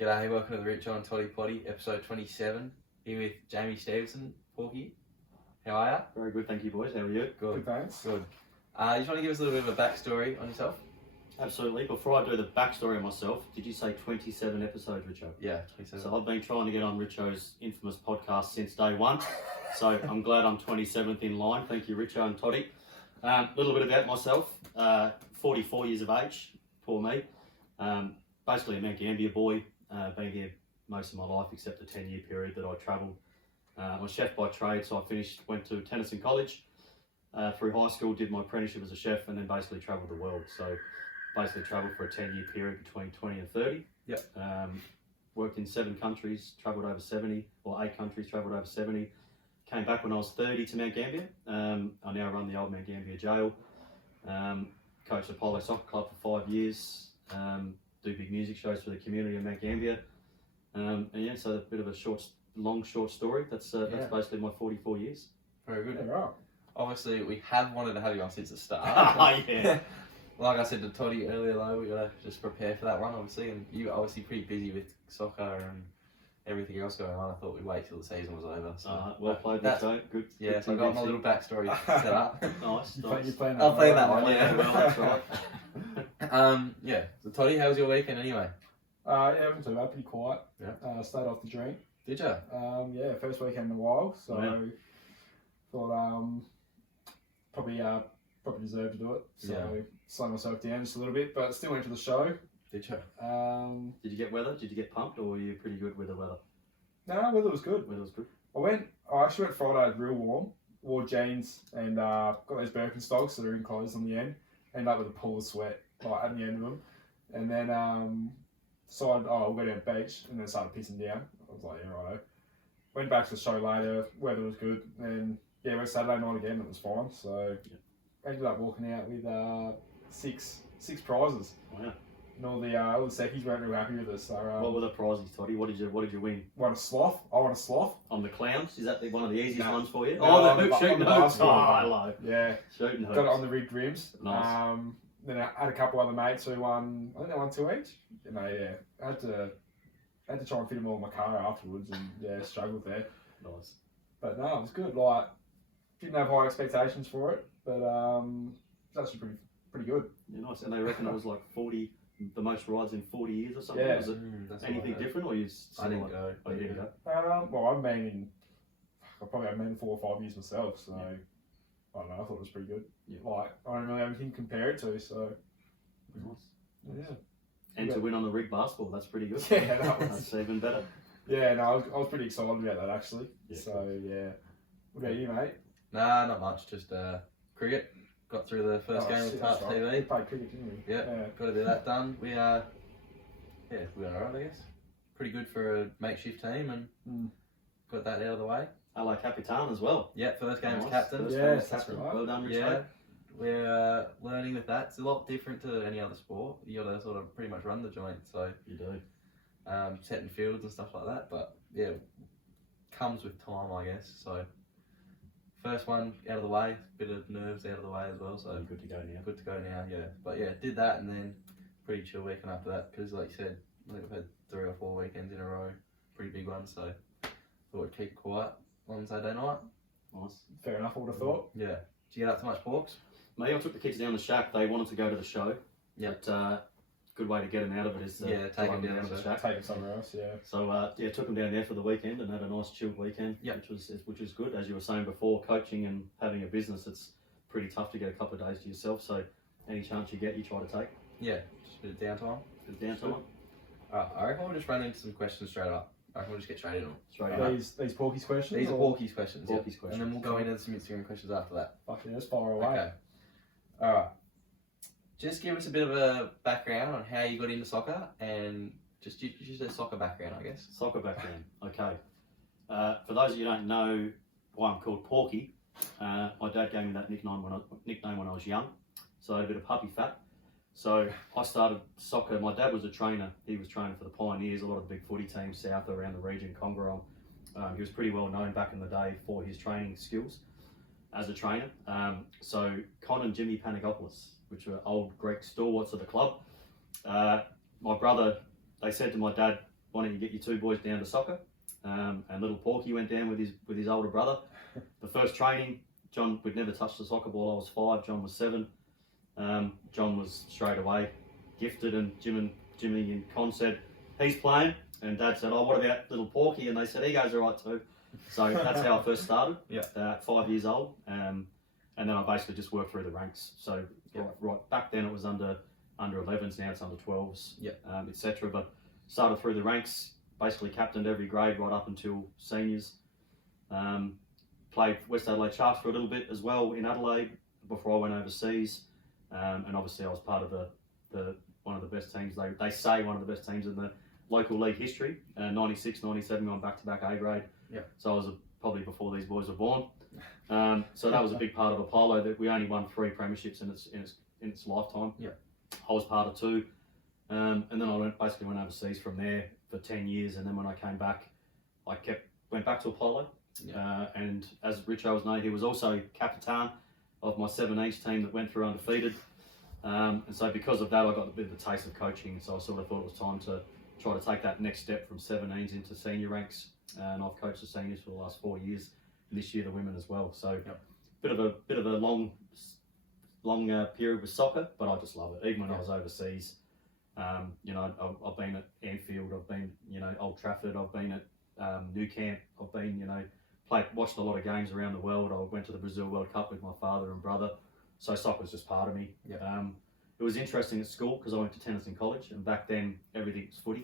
G'day, welcome to the Richo Toddy Poddy, episode 27. Here with Jamie Stephenson, Porky. How are ya? Very good, thank you boys. How are you? Good. Thanks. Good. You just want to give us a little bit of a backstory on yourself? Absolutely. Before I do the backstory on myself, did you say 27 episodes, Richo? Yeah, 27. So I've been trying to get on Richo's infamous podcast since day one. So I'm glad I'm 27th in line. Thank you, Richo and Toddy. A little bit about myself. 44 years of age, poor me. Basically a Mount Gambier boy. Been here most of my life except the 10-year period that I travelled. I'm a chef by trade, so I went to Tennyson College. Through high school, did my apprenticeship as a chef, and then basically travelled the world. So basically travelled for a 10-year period between 20 and 30. Yep. Worked in 7 countries, travelled over 70, or 8 countries, travelled over 70. Came back when I was 30 to Mount Gambier. I now run the old Mount Gambier jail. Coached Apollo Soccer Club for 5 years. Do big music shows for the community in Mount Gambier. And yeah, so a bit of a short story. That's basically my 44 years. Very good. Yeah, right. Obviously, we have wanted to have you on since the start. Yeah. Like I said to Toddy earlier though, we gotta just prepare for that one obviously, and you're obviously pretty busy with soccer and everything else going on. I thought we'd wait till the season was over. So Well played, that's Richo. Good. yeah, good so I got my thinking. little backstory set up. Nice. You're playing that I'll play that one, right? yeah. Well, that's right. Yeah. So Toddy, how was your weekend anyway? Yeah, it wasn't too bad, pretty quiet. Yeah. Stayed off the drink. Did you? Yeah, first weekend in a while, so Yeah. thought probably deserved to do it. So Yeah. slowed myself down just a little bit, but still went to the show. Did you? Did you get weather? Did you get pumped, or were you pretty good with the weather? No, weather was good. Weather was good. I actually went Friday real warm, wore jeans and got those Birkenstocks that are enclosed on the end. Ended up with a pool of sweat like at the end of them, and then decided I'll go down the beach, and then started pissing down. I was like, yeah, righto. Went back to the show later. Weather was good, and yeah, went Saturday night again. It was fine. So ended up walking out with six prizes. Wow. And all the seckies weren't real happy with us. So What were the prizes, Toddy? What did you win? won a sloth. I won a sloth. On the clowns? Is that one of the easiest No. ones for you? No, Oh, on the the hoop shooting on the hoops. basketball. Oh, hello. Yeah. Shooting hoops. Got it on the rigged rims. Nice. Then I had a couple other mates who won. I think they won 2 each. You know, yeah. I had to try and fit them all in my car afterwards, and yeah, struggled there. Nice. But no, it was good. Like, didn't have high expectations for it, but it was actually pretty good. Yeah, nice. And they reckon it was like 40, the most rides in 40 years or something. Yeah. Was it That's anything what I heard. different, or you? I didn't go. Oh, you didn't go. Well, I've been in 4 or 5 years myself, so I don't know. I thought it was pretty good. Yeah. Like, I don't really have anything to compare it to, so Nice. yeah. And Yeah. to win on the rigged basketball, that's pretty good. Yeah, that was. That's even better. Yeah, no, I was pretty excited about that actually. Yeah, So yeah. What about you, mate? Nah, not much. Just cricket. Got through the first game with shit, Touch that's right. TV. We played cricket, didn't we? Yeah, got a bit of that done. We we went alright, I guess. Pretty good for a makeshift team, and got that out of the way. Hello, Capitan as well. Yeah, first game as Nice. captain. First Yeah, game as that's captain. right. Well done, Richo. Yeah, we're learning with that. It's a lot different to any other sport. You got to sort of pretty much run the joint, so You do. setting fields and stuff like that. But yeah, comes with time, I guess. So first one out of the way, bit of nerves out of the way as well. So Good to go now. good to go now. Yeah, but yeah, did that and then pretty chill weekend after that because, like you said, I think we've had 3 or 4 weekends in a row, pretty big ones. So thought we'd keep quiet on Saturday night. Nice. Fair enough, I would have thought. Yeah. Did you get up to much porks? Mate, I took the kids down the shack. They wanted to go to the show. Yep. But good way to get them out of it is Yeah, take drive them down to the to- shack. Take it somewhere else, yeah. So yeah, took them down there for the weekend and had a nice chilled weekend, Yep. which was good. As you were saying before, coaching and having a business, it's pretty tough to get a couple of days to yourself. So any chance you get, you try to take. Yeah, just a bit of downtime. Bit of downtime. I reckon we'll just run into some questions straight up. I reckon we'll just get straight in them. Straight Alright. up. These Porky's questions? These are or- Porky's questions. Porky's yeah. questions. And then we'll go into some Instagram questions after that. Fuck yeah, it's far away. Okay. Alright. Just give us a bit of a background on how you got into soccer and just a soccer background, I guess. Soccer background. Okay. For those of you who don't know why I'm called Porky, my dad gave me that nickname when I was young. So I had a bit of puppy fat. So I started soccer. My dad was a trainer. He was training for the Pioneers, a lot of the big footy teams south around the region, Congarong. He was pretty well known back in the day for his training skills as a trainer. So Con and Jimmy Panagopoulos, which were old Greek stalwarts of the club. My brother, they said to my dad, why don't you get your two boys down to soccer? And little Porky went down with his older brother. The first training, John, we'd never touched the soccer ball. I was 5, John was 7. John was straight away gifted, and Jimmy and Con said, he's playing, and Dad said, oh, what about little Porky? And they said, he goes all right too. So that's how I first started, at 5 years old. And then I basically just worked through the ranks. So right back then it was under 11s, now it's under 12s, etc. But started through the ranks, basically captained every grade right up until seniors. Played West Adelaide Sharks for a little bit as well in Adelaide before I went overseas. And obviously I was part of the one of the best teams, they say one of the best teams in the local league history. 96, 97 going back-to-back A grade. So I was probably before these boys were born. So that was a big part of Apollo, that we only won 3 premierships in its lifetime. I was part of 2. And then I basically went overseas from there for 10 years, and then when I came back, I went back to Apollo. And as Richo was known, he was also captain of my 17s team that went through undefeated. And so because of that, I got a bit of a taste of coaching. So I sort of thought it was time to try to take that next step from 17s into senior ranks. And I've coached the seniors for the last 4 years, and this year the women as well. So bit of a long period with soccer, but I just love it. Even when I was overseas, you know, I've been at Anfield, I've been, you know, Old Trafford, I've been at New Camp, I've been, you know, watched a lot of games around the world. I went to the Brazil World Cup with my father and brother, so soccer was just part of me. It was interesting at school because I went to tennis in college, and back then everything was footy.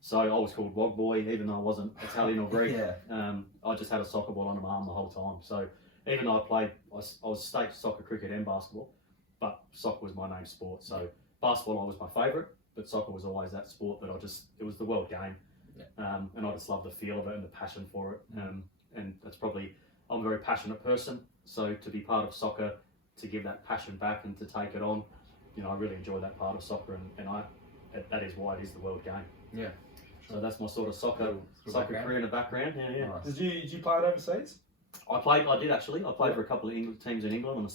So I was called Wog Boy, even though I wasn't Italian or Greek. I just had a soccer ball under my arm the whole time. So even though I was state soccer, cricket and basketball, but soccer was my main sport. So basketball was my favourite, but soccer was always that sport that it was the world game. And I just love the feel of it and the passion for it. And that's probably, I'm a very passionate person. So to be part of soccer, to give that passion back and to take it on, you know, I really enjoy that part of soccer, and that is why it is the world game. So that's my sort of soccer career in the background. Nice. Did you play it overseas? I did actually. I played for a couple of teams in England on a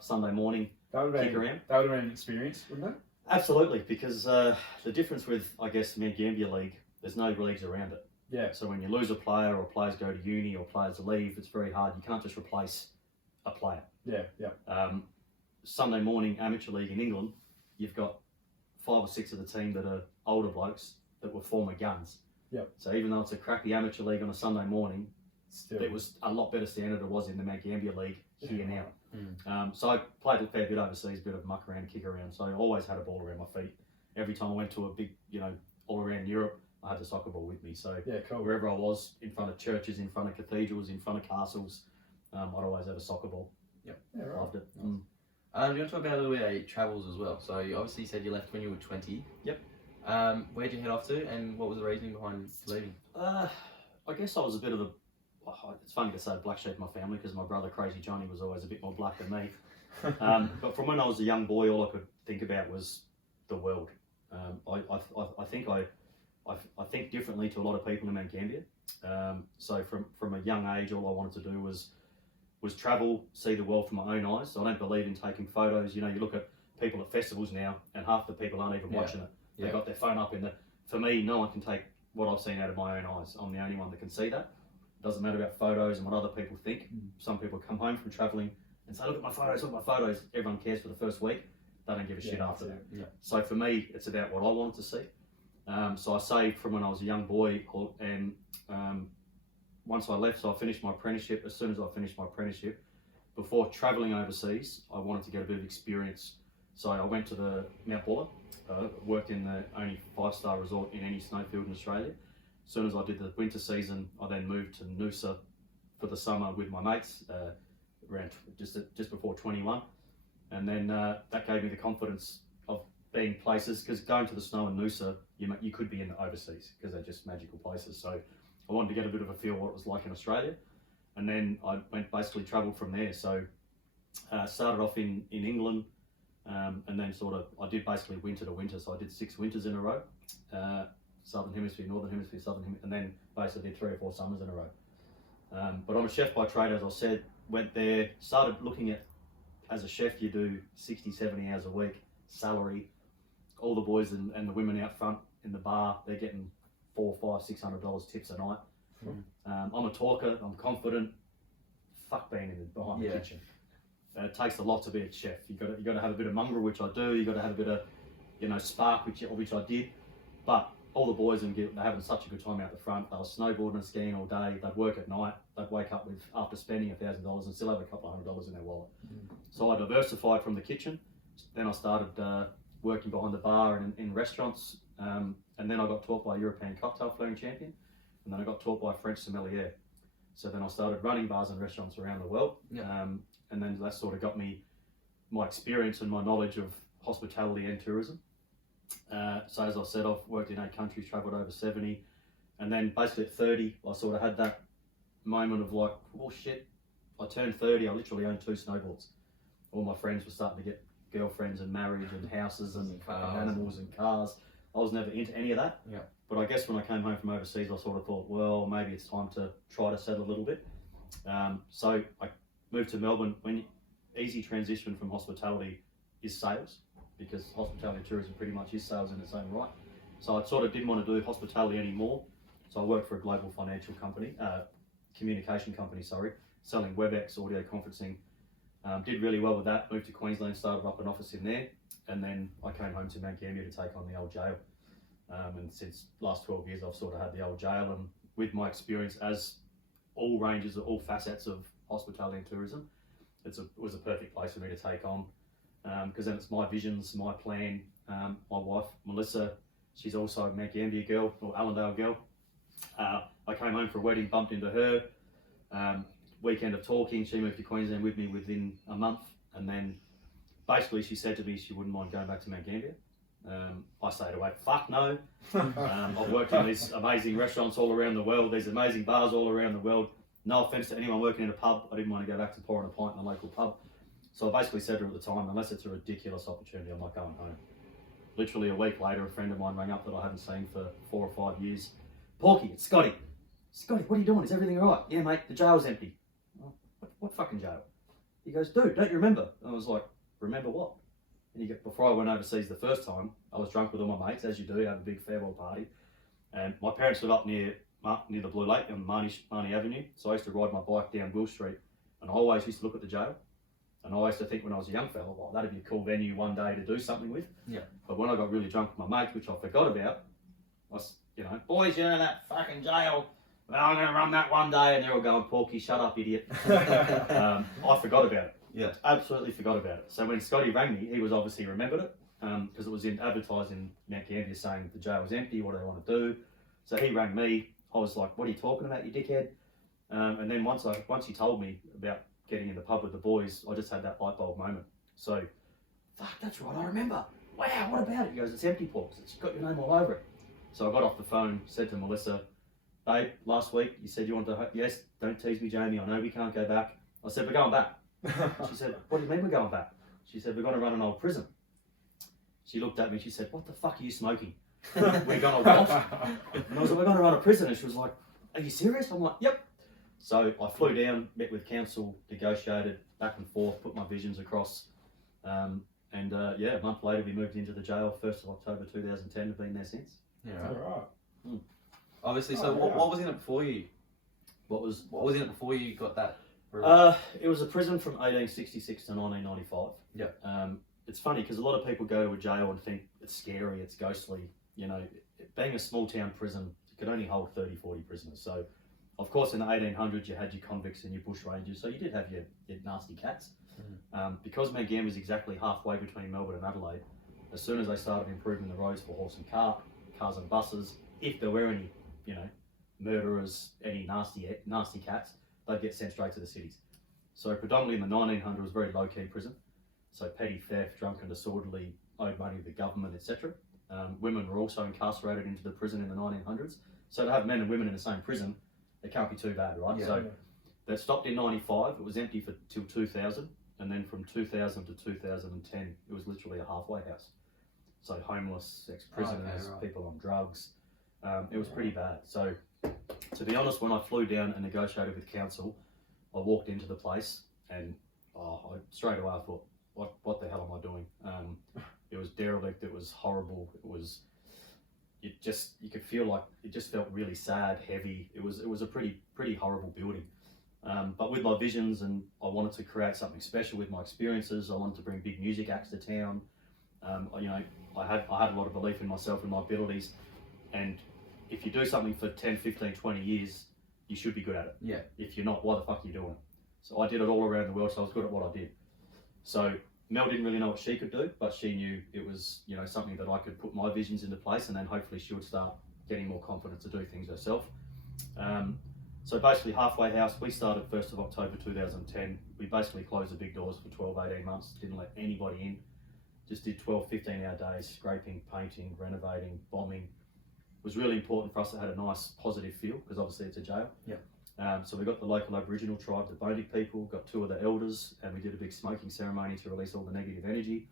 Sunday morning kick around. That would have been an experience, wouldn't it? Absolutely, because the difference with, I guess, Mount Gambier League, there's no leagues around it. So when you lose a player, or players go to uni, or players leave, it's very hard. You can't just replace a player. Sunday morning amateur league in England, you've got 5 or 6 of the team that are older blokes that were former guns. So even though it's a crappy amateur league on a Sunday morning, it was a lot better standard it was in the Mount Gambier League here now. So I played a fair bit overseas, a bit of muck around, kick around. So I always had a ball around my feet. Every time I went to a big, you know, all around Europe, I had the soccer ball with me. So wherever I was, in front of churches, in front of cathedrals, in front of castles, I'd always have a soccer ball. Loved it. Do you want to talk about a little bit about your travels as well? So you obviously said you left when you were 20. Where'd you head off to, and what was the reasoning behind leaving? I guess I was a bit of a, it's funny to say black sheep in my family, because my brother Crazy Johnny was always a bit more black than me. But from when I was a young boy, all I could think about was the world. I think differently to a lot of people in Mount Gambier. So from a young age, all I wanted to do was travel, see the world from my own eyes. So I don't believe in taking photos. You know, you look at people at festivals now, and half the people aren't even watching it. They've got their phone up in the. For me, no one can take what I've seen out of my own eyes. I'm the only one that can see that. It doesn't matter about photos and what other people think. Some people come home from travelling and say, look at my photos, look at my photos. Everyone cares for the first week. They don't give a shit after that. So for me, it's about what I wanted to see. So I saved from when I was a young boy, and once I left, so I finished my apprenticeship. As soon as I finished my apprenticeship, before travelling overseas, I wanted to get a bit of experience. So I went to the Mount Buller, worked in the only 5-star resort in any snowfield in Australia. As soon as I did the winter season, I then moved to Noosa for the summer with my mates, around just before 21. And then that gave me the confidence of being places, because going to the snow in Noosa, you could be in the overseas, because they're just magical places. So I wanted to get a bit of a feel what it was like in Australia. And then I basically travelled from there. So started off in England, and then I did basically winter to winter. So I did 6 winters in a row, Southern Hemisphere, Northern Hemisphere, Southern Hemisphere, and then basically did 3 or 4 summers in a row. But I'm a chef by trade, as I said. Went there, started looking at, as a chef, you do 60, 70 hours a week, salary. All the boys and the women out front in the bar, they're getting $400, $500, $600 tips a night. I'm a talker. I'm confident. Fuck being behind the kitchen. It takes a lot to be a chef. You got to have a bit of mongrel, which I do. You got to have a bit of spark, which I did. But all the boys they're having such a good time out the front. They were snowboarding and skiing all day. They'd work at night. They'd wake up after spending $1,000 and still have a couple of $100 in their wallet. So I diversified from the kitchen. Then I started working behind the bar and in restaurants. And then I got taught by a European cocktail flaring champion. And then I got taught by a French sommelier. So then I started running bars and restaurants around the world. And then that sort of got me my experience and my knowledge of hospitality and tourism. So as I said, I've worked in 8 countries, travelled over 70. And then basically at 30, I sort of had that moment of like, oh shit, I turned 30, I literally owned 2 snowboards. All my friends were starting to get girlfriends and marriage and houses and fucking animals and cars. I was never into any of that. But I guess when I came home from overseas, I sort of thought, well, maybe it's time to try to settle a little bit. So I moved to Melbourne. When easy transition from hospitality is sales, because hospitality and tourism pretty much is sales in its own right. So I sort of didn't want to do hospitality anymore. So I worked for a global financial company, communication company, selling WebEx, audio conferencing. Did really well with that, moved to Queensland, started up an office in there. And then I came home to Mount Gambier to take on the old jail. And since last 12 years, I've sort of had the old jail. And with my experience as all ranges, all facets of hospitality and tourism, it was a perfect place for me to take on. Because then it's my visions, my plan. My wife, Melissa, she's also a Mount Gambier girl, or Allendale girl. I came home for a wedding, bumped into her. Weekend of talking, she moved to Queensland with me within a month. And then basically she said to me she wouldn't mind going back to Mount Gambier. I say to her, fuck no. I've worked in these amazing restaurants all around the world, these amazing bars all around the world. No offence to anyone working in a pub, I didn't want to go back to pouring a pint in a local pub. So I basically said to her at the time, unless it's a ridiculous opportunity, I'm not going home. Literally a week later, a friend of mine rang up that I hadn't seen for 4 or 5 years. Porky, it's Scotty. Scotty, what are you doing? Is everything all right? Yeah, mate, the jail's empty. What fucking jail? He goes, dude, don't you remember? And I was like, remember what? And he goes, before I went overseas the first time, I was drunk with all my mates, as you do, have a big farewell party. And my parents live up near the Blue Lake on Marnie Avenue. So I used to ride my bike down Will Street, and I always used to look at the jail. And I used to think when I was a young fella, well, that'd be a cool venue one day to do something with. But when I got really drunk with my mates, which I forgot about, I was, boys, that fucking jail. Well, I'm going to run that one day. And they're all going, Porky, shut up, idiot. I forgot about it. Absolutely forgot about it. So when Scotty rang me, he was obviously remembered it, because it was advertised in Mount Gambier saying the jail was empty, what do they want to do? So he rang me. I was like, what are you talking about, you dickhead? And then once he told me about getting in the pub with the boys, I just had that light bulb moment. So, fuck, that's right, I remember. Wow, what about it? He goes, it's empty, Porks. It's got your name all over it. So I got off the phone, said to Melissa, babe, last week you said you wanted to, yes, don't tease me, Jamie, I know we can't go back. I said, we're going back. She said, what do you mean we're going back? She said, we're going to run an old prison. She looked at me, she said, what the fuck are you smoking? We're going to what? And I was like, we're going to run a prison. And she was like, are you serious? I'm like, yep. So I flew down, met with council, negotiated back and forth, put my visions across. A month later we moved into the jail, 1st of October 2010, have been there since. Alright. Obviously, so what was in it before you? What was in it before you got that? It was a prison from 1866 to 1995. It's funny because a lot of people go to a jail and think it's scary, it's ghostly. Being a small town prison, it could only hold 30, 40 prisoners. So, of course, in the 1800s, you had your convicts and your bush rangers. So you did have your nasty cats. Because Mount Gambier was exactly halfway between Melbourne and Adelaide, as soon as they started improving the roads for horse and cars and buses, if there were any, murderers, any nasty cats, they'd get sent straight to the cities. So predominantly in the 1900s, it was a very low-key prison. So petty theft, drunken, disorderly, owed money to the government, etc. Women were also incarcerated into the prison in the 1900s. So to have men and women in the same prison, it can't be too bad, right? That stopped in 95. It was empty till 2000. And then from 2000 to 2010, it was literally a halfway house. So homeless, ex-prisoners, people on drugs. It was pretty bad. So to be honest, when I flew down and negotiated with council, I walked into the place and straight away I thought, what the hell am I doing? It was derelict, it was horrible, it was, you could feel like it just felt really sad, heavy. It was a pretty horrible building. But with my visions, and I wanted to create something special with my experiences. I wanted to bring big music acts to town. I had a lot of belief in myself and my abilities. And if you do something for 10, 15, 20 years, you should be good at it. Yeah. If you're not, why the fuck are you doing it? So I did it all around the world, so I was good at what I did. So Mel didn't really know what she could do, but she knew it was, something that I could put my visions into place, and then hopefully she would start getting more confidence to do things herself. So basically, Halfway House, we started 1st of October 2010. We basically closed the big doors for 12, 18 months, didn't let anybody in. Just did 12, 15-hour days, scraping, painting, renovating, bombing. It was really important for us to have a nice, positive feel, because obviously it's a jail. Yeah. So we got the local Aboriginal tribe, the Bondi people, got 2 of the elders, and we did a big smoking ceremony to release all the negative energy.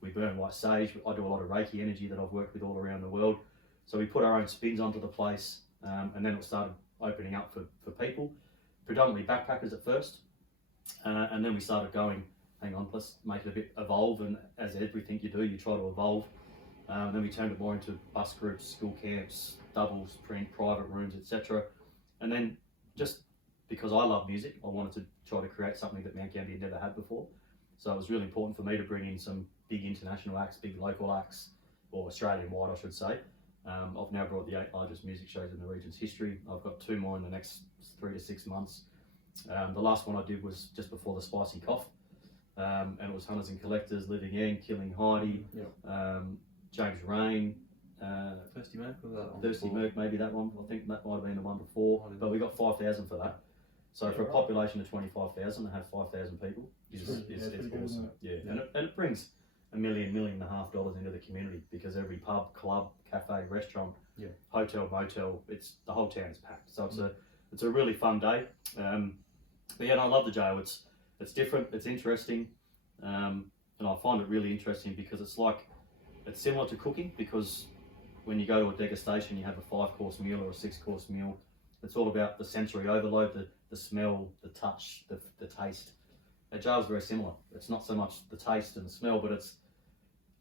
We burned white sage. I do a lot of Reiki energy that I've worked with all around the world. So we put our own spins onto the place, and then it started opening up for people, predominantly backpackers at first, and then we started going, hang on, let's make it a bit evolve, and as everything you do, you try to evolve. Then we turned it more into bus groups, school camps, doubles, private rooms, etc. And then just because I love music, I wanted to try to create something that Mount Gambier never had before. So it was really important for me to bring in some big international acts, big local acts, or Australian-wide, I should say. I've now brought the 8 largest music shows in the region's history. I've got 2 more in the next 3 to 6 months. The last one I did was just before the Spicy Cough, and it was Hunters and Collectors, Living End, Killing Heidi, James Rain, Thirsty Merc, was that one? Thirsty Merc, maybe that one. I think that might have been the one before, but we got 5,000 for that. So for a population of 25,000, to have 5,000 people is awesome. Yeah, and it brings $1 million, $1.5 million into the community, because every pub, club, cafe, restaurant, hotel, motel, the whole town is packed. So it's a really fun day. But yeah, and I love the jail. It's different, it's interesting, and I find it really interesting because it's similar to cooking, because when you go to a degustation, you have a 5-course meal or a 6-course meal. It's all about the sensory overload, the smell, the touch, the taste. A jail is very similar. It's not so much the taste and the smell, but it's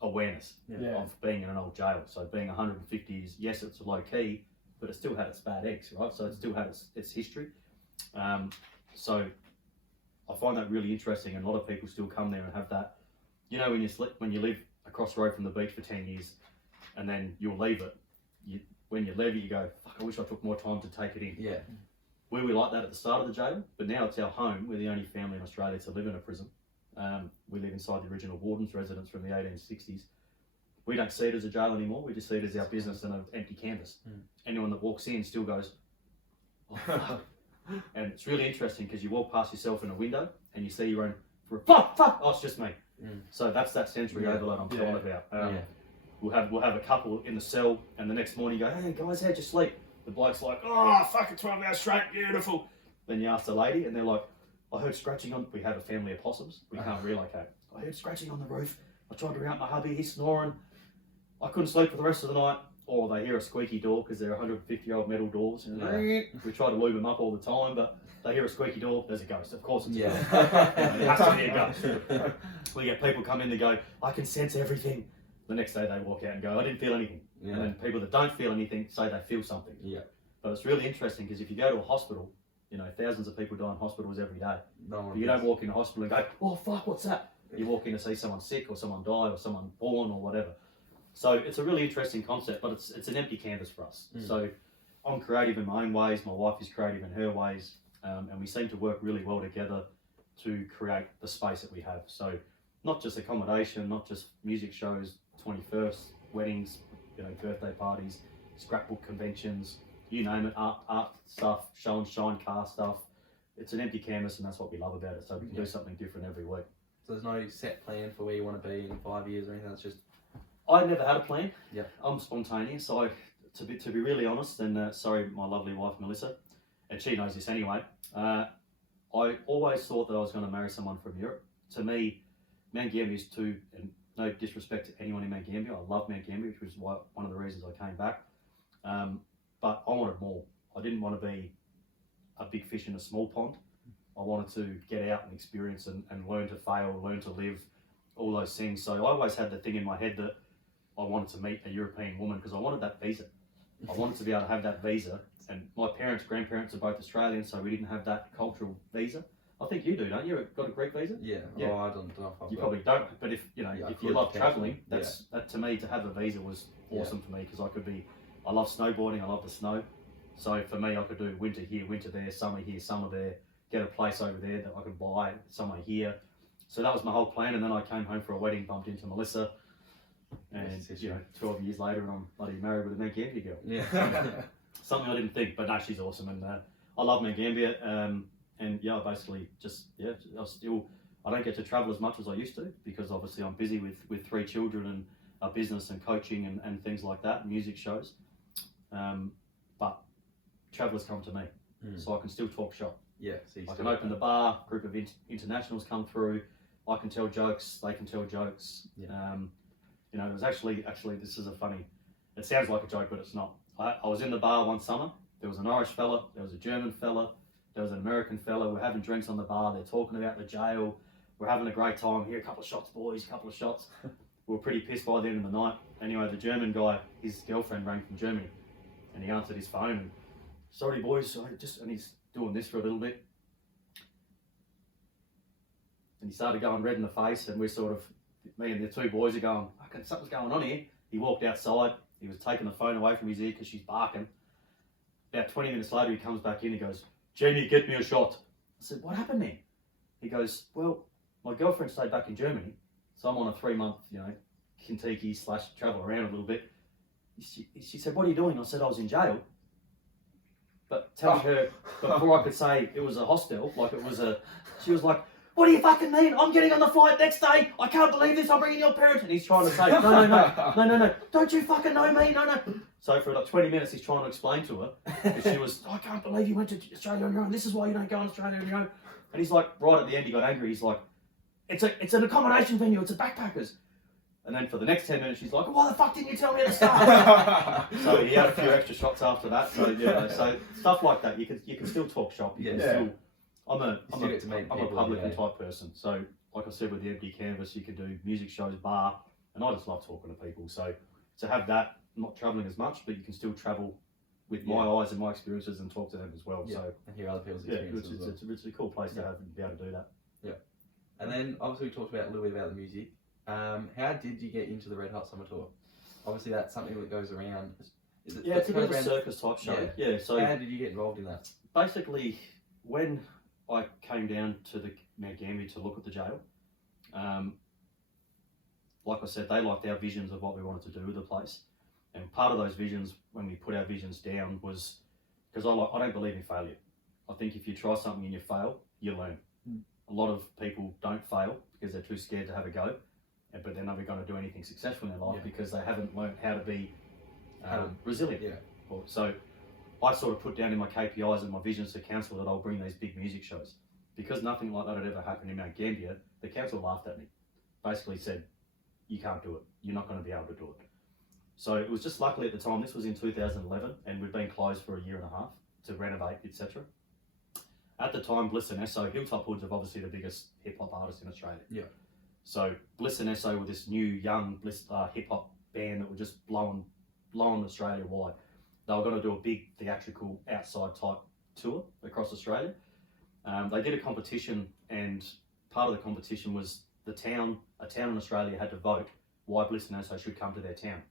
awareness of being in an old jail. So being 150 years, yes, it's low key, but it still had its bad eggs, right? So it still had its history. So I find that really interesting, and a lot of people still come there and have that. When you live across the road from the beach for 10 years, and then you'll leave it. When you leave it, you go, fuck, I wish I took more time to take it in. Yeah. We were like that at the start of the jail, but now it's our home. We're the only family in Australia to live in a prison. We live inside the original warden's residence from the 1860s. We don't see it as a jail anymore. We just see it as our business and an empty canvas. Anyone that walks in still goes, oh, fuck. And it's really interesting because you walk past yourself in a window and you see your own, fuck, oh, it's just me. So that's that sensory overload I'm talking about. We'll have a couple in the cell, and the next morning you go, hey guys, how'd you sleep? The bloke's like, oh, fucking 12 hours straight, beautiful. Then you ask the lady, and they're like, I heard scratching on, we have a family of possums, we can't relocate. I heard scratching on the roof, I tried to ring out my hubby, he's snoring. I couldn't sleep for the rest of the night. Or they hear a squeaky door, because they're 150-year-old metal doors, and we try to lube them up all the time, but they hear a squeaky door, there's a ghost. Of course it's a ghost. It has to be a ghost. We get people come in to go, I can sense everything. The next day they walk out and go, I didn't feel anything. And then people that don't feel anything say they feel something. But it's really interesting, because if you go to a hospital, thousands of people die in hospitals every day. But you don't walk in a hospital and go, oh fuck, what's that? You walk in to see someone sick, or someone die, or someone born, or whatever. So it's a really interesting concept, but it's an empty canvas for us. So I'm creative in my own ways, my wife is creative in her ways, and we seem to work really well together to create the space that we have. So not just accommodation, not just music shows, 21st, weddings, birthday parties, scrapbook conventions, you name it, art stuff, show and shine car stuff. It's an empty canvas, and that's what we love about it. So we can do something different every week. So there's no set plan for where you want to be in 5 years or anything. That's just. I never had a plan. I'm spontaneous. To be really honest, and sorry, my lovely wife Melissa, and she knows this anyway. I always thought that I was going to marry someone from Europe. To me, Mount Gambier is too, and no disrespect to anyone in Mount Gambier, I love Mount Gambier, which was one of the reasons I came back. But I wanted more. I didn't want to be a big fish in a small pond. I wanted to get out and experience and learn to fail, learn to live, all those things. So I always had the thing in my head that I wanted to meet a European woman, because I wanted that visa. I wanted to be able to have that visa. And my grandparents are both Australian, so we didn't have that cultural visa. I think you do, don't you? Got a Greek visa? Yeah. Yeah. Oh, I don't know if I've You got- probably don't, but if you know, Yeah, I if you could love potentially, traveling, that to me to have a visa was awesome for me because I love snowboarding, I love the snow, so for me I could do winter here, winter there, summer here, summer there, get a place over there that I could buy somewhere here. So that was my whole plan, and then I came home for a wedding, bumped into Melissa, and 12 years later, and I'm bloody married with a Mount Gambier girl. Yeah. Something I didn't think, but no, she's awesome, and I love Mount Gambier. And yeah, I basically just I don't get to travel as much as I used to because obviously I'm busy with 3 children and a business and coaching and things like that, music shows. But travellers come to me, so I can still talk shop. Yeah. So I can open the bar, group of internationals come through. I can tell jokes, they can tell jokes. Yeah. You know, there was actually this is a funny. It sounds like a joke, but it's not. I was in the bar one summer. There was an Irish fella, there was a German fella, there was an American fella. We're having drinks on the bar. They're talking about the jail. We're having a great time. Here, a couple of shots, boys. A couple of shots. We were pretty pissed by the end of the night. Anyway, the German guy, his girlfriend rang from Germany, and he answered his phone. And sorry, boys, and he's doing this for a little bit. And he started going red in the face, and we're sort of, me and the 2 boys are going, okay, something's going on here. He walked outside. He was taking the phone away from his ear because she's barking. About 20 minutes later, he comes back in. He goes, Jamie, get me a shot. I said, what happened there? He goes, well, my girlfriend stayed back in Germany, so I'm on a 3-month, Kentucky / travel around a little bit. She said, what are you doing? I said, I was in jail. But telling her, before I could say it was a hostel, she was like, what do you fucking mean? I'm getting on the flight next day. I can't believe this. I'm bringing your parents. And he's trying to say, no. Don't you fucking know me? No. So for like 20 minutes, he's trying to explain to her. And she was, I can't believe you went to Australia on your own. This is why you don't go on Australia on your own. And he's like, right at the end, he got angry. He's like, it's an accommodation venue. It's a backpackers. And then for the next 10 minutes, she's like, why the fuck didn't you tell me at the start? So he had a few extra shots after that. So so stuff like that. You can still talk shop. You can still. I'm a publican type person. So like I said, with the empty canvas, you can do music shows, bar, and I just love talking to people. So to have that, not travelling as much, but you can still travel with my eyes and my experiences and talk to them as well. Yeah. So and hear other people's experiences. It's a cool place to be able to do that. Yeah. And then obviously we talked about a little bit about the music. How did you get into the Red Hot Summer Tour? Obviously that's something that goes around. It's a bit of a circus type show. Yeah. So how did you get involved in that? Basically, when I came down to the Mount Gambier to look at the jail, like I said, they liked our visions of what we wanted to do with the place. And part of those visions, when we put our visions down, was because I don't believe in failure. I think if you try something and you fail, you learn. A lot of people don't fail because they're too scared to have a go, but they're never going to do anything successful in their life because they haven't learned how to be resilient. Yeah. So I sort of put down in my KPIs and my visions to council that I'll bring these big music shows. Because nothing like that had ever happened in Mount Gambier, the council laughed at me. Basically said, you can't do it. You're not going to be able to do it. So it was just luckily at the time, this was in 2011, and we've been closed for a year and a half to renovate, etc. At the time, Bliss and Esso, Hilltop Hoods are obviously the biggest hip-hop artists in Australia. Yeah. So Bliss and Esso were this new, young hip-hop band that were just blowing Australia-wide. They were going to do a big theatrical outside type tour across Australia. They did a competition, and part of the competition was a town in Australia had to vote why Bliss and Esso should come to their town.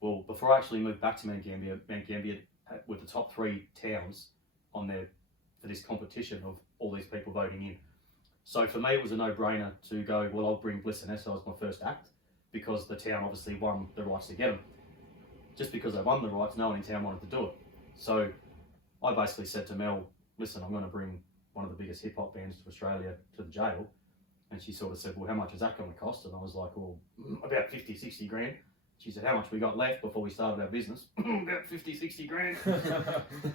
Well, before I actually moved back to Mount Gambier were the top 3 towns on there for this competition of all these people voting in. So for me, it was a no-brainer to go, well, I'll bring Bliss and Esso as my first act because the town obviously won the rights to get them. Just because they won the rights, no one in town wanted to do it. So I basically said to Mel, listen, I'm going to bring one of the biggest hip-hop bands to Australia to the jail. And she sort of said, well, how much is that going to cost? And I was like, well, about 50, 60 grand. She said, how much we got left before we started our business? About 50, 60 grand.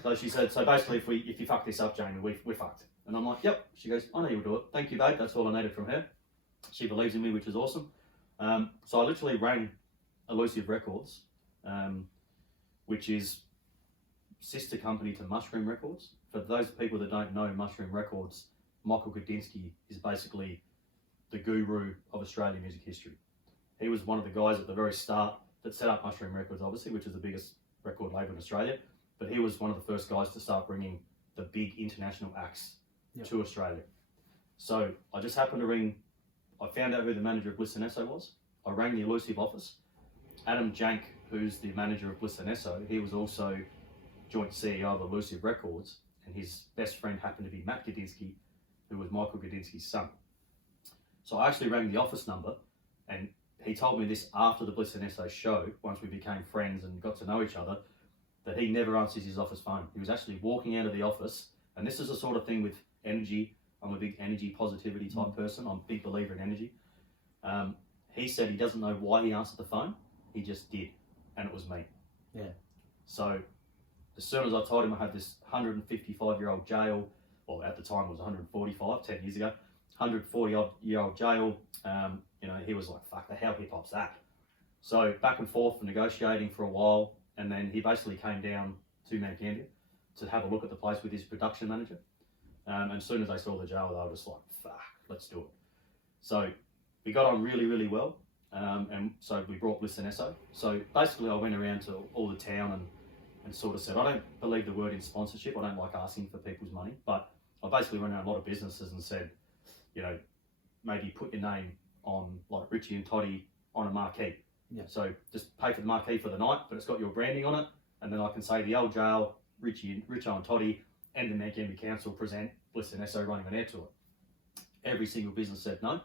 So she said, so basically if you fuck this up, Jamie, we're fucked. And I'm like, yep. She goes, I know you'll do it. Thank you, babe. That's all I needed from her. She believes in me, which is awesome. So I literally rang Elusive Records, which is sister company to Mushroom Records. For those people that don't know Mushroom Records, Michael Gudinski is basically the guru of Australian music history. He was one of the guys at the very start that set up Mushroom Records, obviously, which is the biggest record label in Australia, but he was one of the first guys to start bringing the big international acts to Australia. So I just happened to ring, I found out who the manager of Bliss and Esso was. I rang the Elusive office. Adam Jank, who's the manager of Bliss and Esso, he was also joint CEO of Elusive Records, and his best friend happened to be Matt Gudinski, who was Michael Gudinski's son. So I actually rang the office number, and he told me this after the Bliss and Esso show, once we became friends and got to know each other, that he never answers his office phone. He was actually walking out of the office, and this is the sort of thing with energy. I'm a big energy positivity type person. I'm a big believer in energy. He said he doesn't know why he answered the phone. He just did, and it was me. Yeah. So as soon as I told him I had this 155-year-old jail, or at the time it was 145, 10 years ago, 140-year-old jail, he was like, fuck, the hell hip hop's that? So back and forth negotiating for a while, and then he basically came down to Mount Gambier to have a look at the place with his production manager. And as soon as they saw the jail, they were just like, fuck, let's do it. So we got on really, really well. And so we brought Bliss and Esso. So basically I went around to all the town and sort of said, I don't believe the word in sponsorship. I don't like asking for people's money, but I basically went around a lot of businesses and said, maybe put your name on like Richo and Toddy on a marquee. Yeah. So just pay for the marquee for the night, but it's got your branding on it. And then I can say the old jail, Richo and Toddy, and the Mount Gambier Council present Bliss and Esso running an air tour. Every single business said no.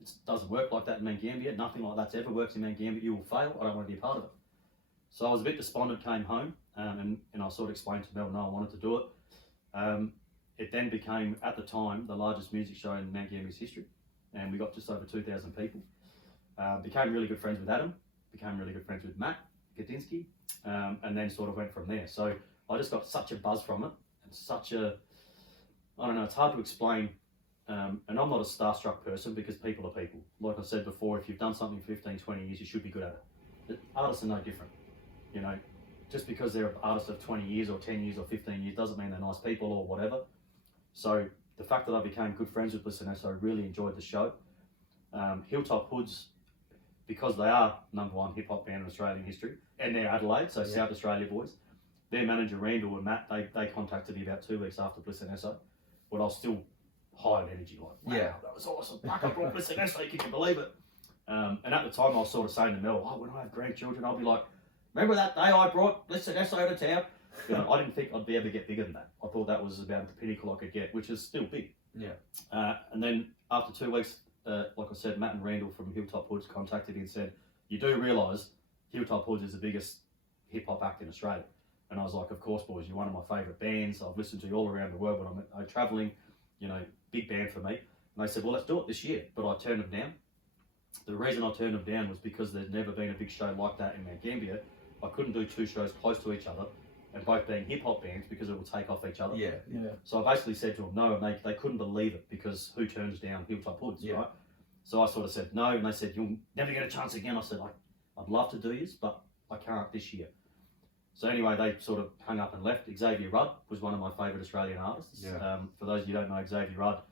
It doesn't work like that in Mount Gambier. Nothing like that's ever works in Mount Gambier. You will fail. I don't want to be a part of it. So I was a bit despondent, came home, and I sort of explained to Mel, no, I wanted to do it. It then became, at the time, the largest music show in Mount Gambier's history, and we got just over 2,000 people. Became really good friends with Adam, became really good friends with Matt Gudinski, and then sort of went from there. So I just got such a buzz from it, and such a, I don't know, it's hard to explain. And I'm not a starstruck person because people are people. Like I said before, if you've done something for 15, 20 years, you should be good at it. Artists are no different. Just because they're an artist of 20 years or 10 years or 15 years doesn't mean they're nice people or whatever. So the fact that I became good friends with Bliss and Esso, I really enjoyed the show. Hilltop Hoods, because they are #1 hip hop band in Australian history, and they're Adelaide, so South Australia boys. Their manager Randall and Matt, they contacted me about 2 weeks after Bliss and Esso, but I was still high on energy, like, wow, that was awesome. I brought Bliss and Esso, can you believe it? And at the time I was sort of saying to Mel, when I have grandchildren, I'll be like, remember that day I brought Bliss and Esso to town? I didn't think I'd be able to get bigger than that. I thought that was about the pinnacle I could get, which is still big. Yeah. And then after 2 weeks, like I said, Matt and Randall from Hilltop Hoods contacted me and said, you do realise Hilltop Hoods is the biggest hip hop act in Australia. And I was like, of course, boys, you're one of my favourite bands. I've listened to you all around the world when I'm travelling, big band for me. And they said, well, let's do it this year. But I turned them down. The reason I turned them down was because there's never been a big show like that in Mount Gambier. I couldn't do 2 shows close to each other, and both being hip hop bands, because it will take off each other. Yeah. So I basically said to them no, and they couldn't believe it, because who turns down Hilltop Hoods, right? So I sort of said no, and they said, you'll never get a chance again. I said, I'd love to do this, but I can't this year. So anyway, they sort of hung up and left. Xavier Rudd was one of my favourite Australian artists. Yeah. For those of you who don't know Xavier Rudd,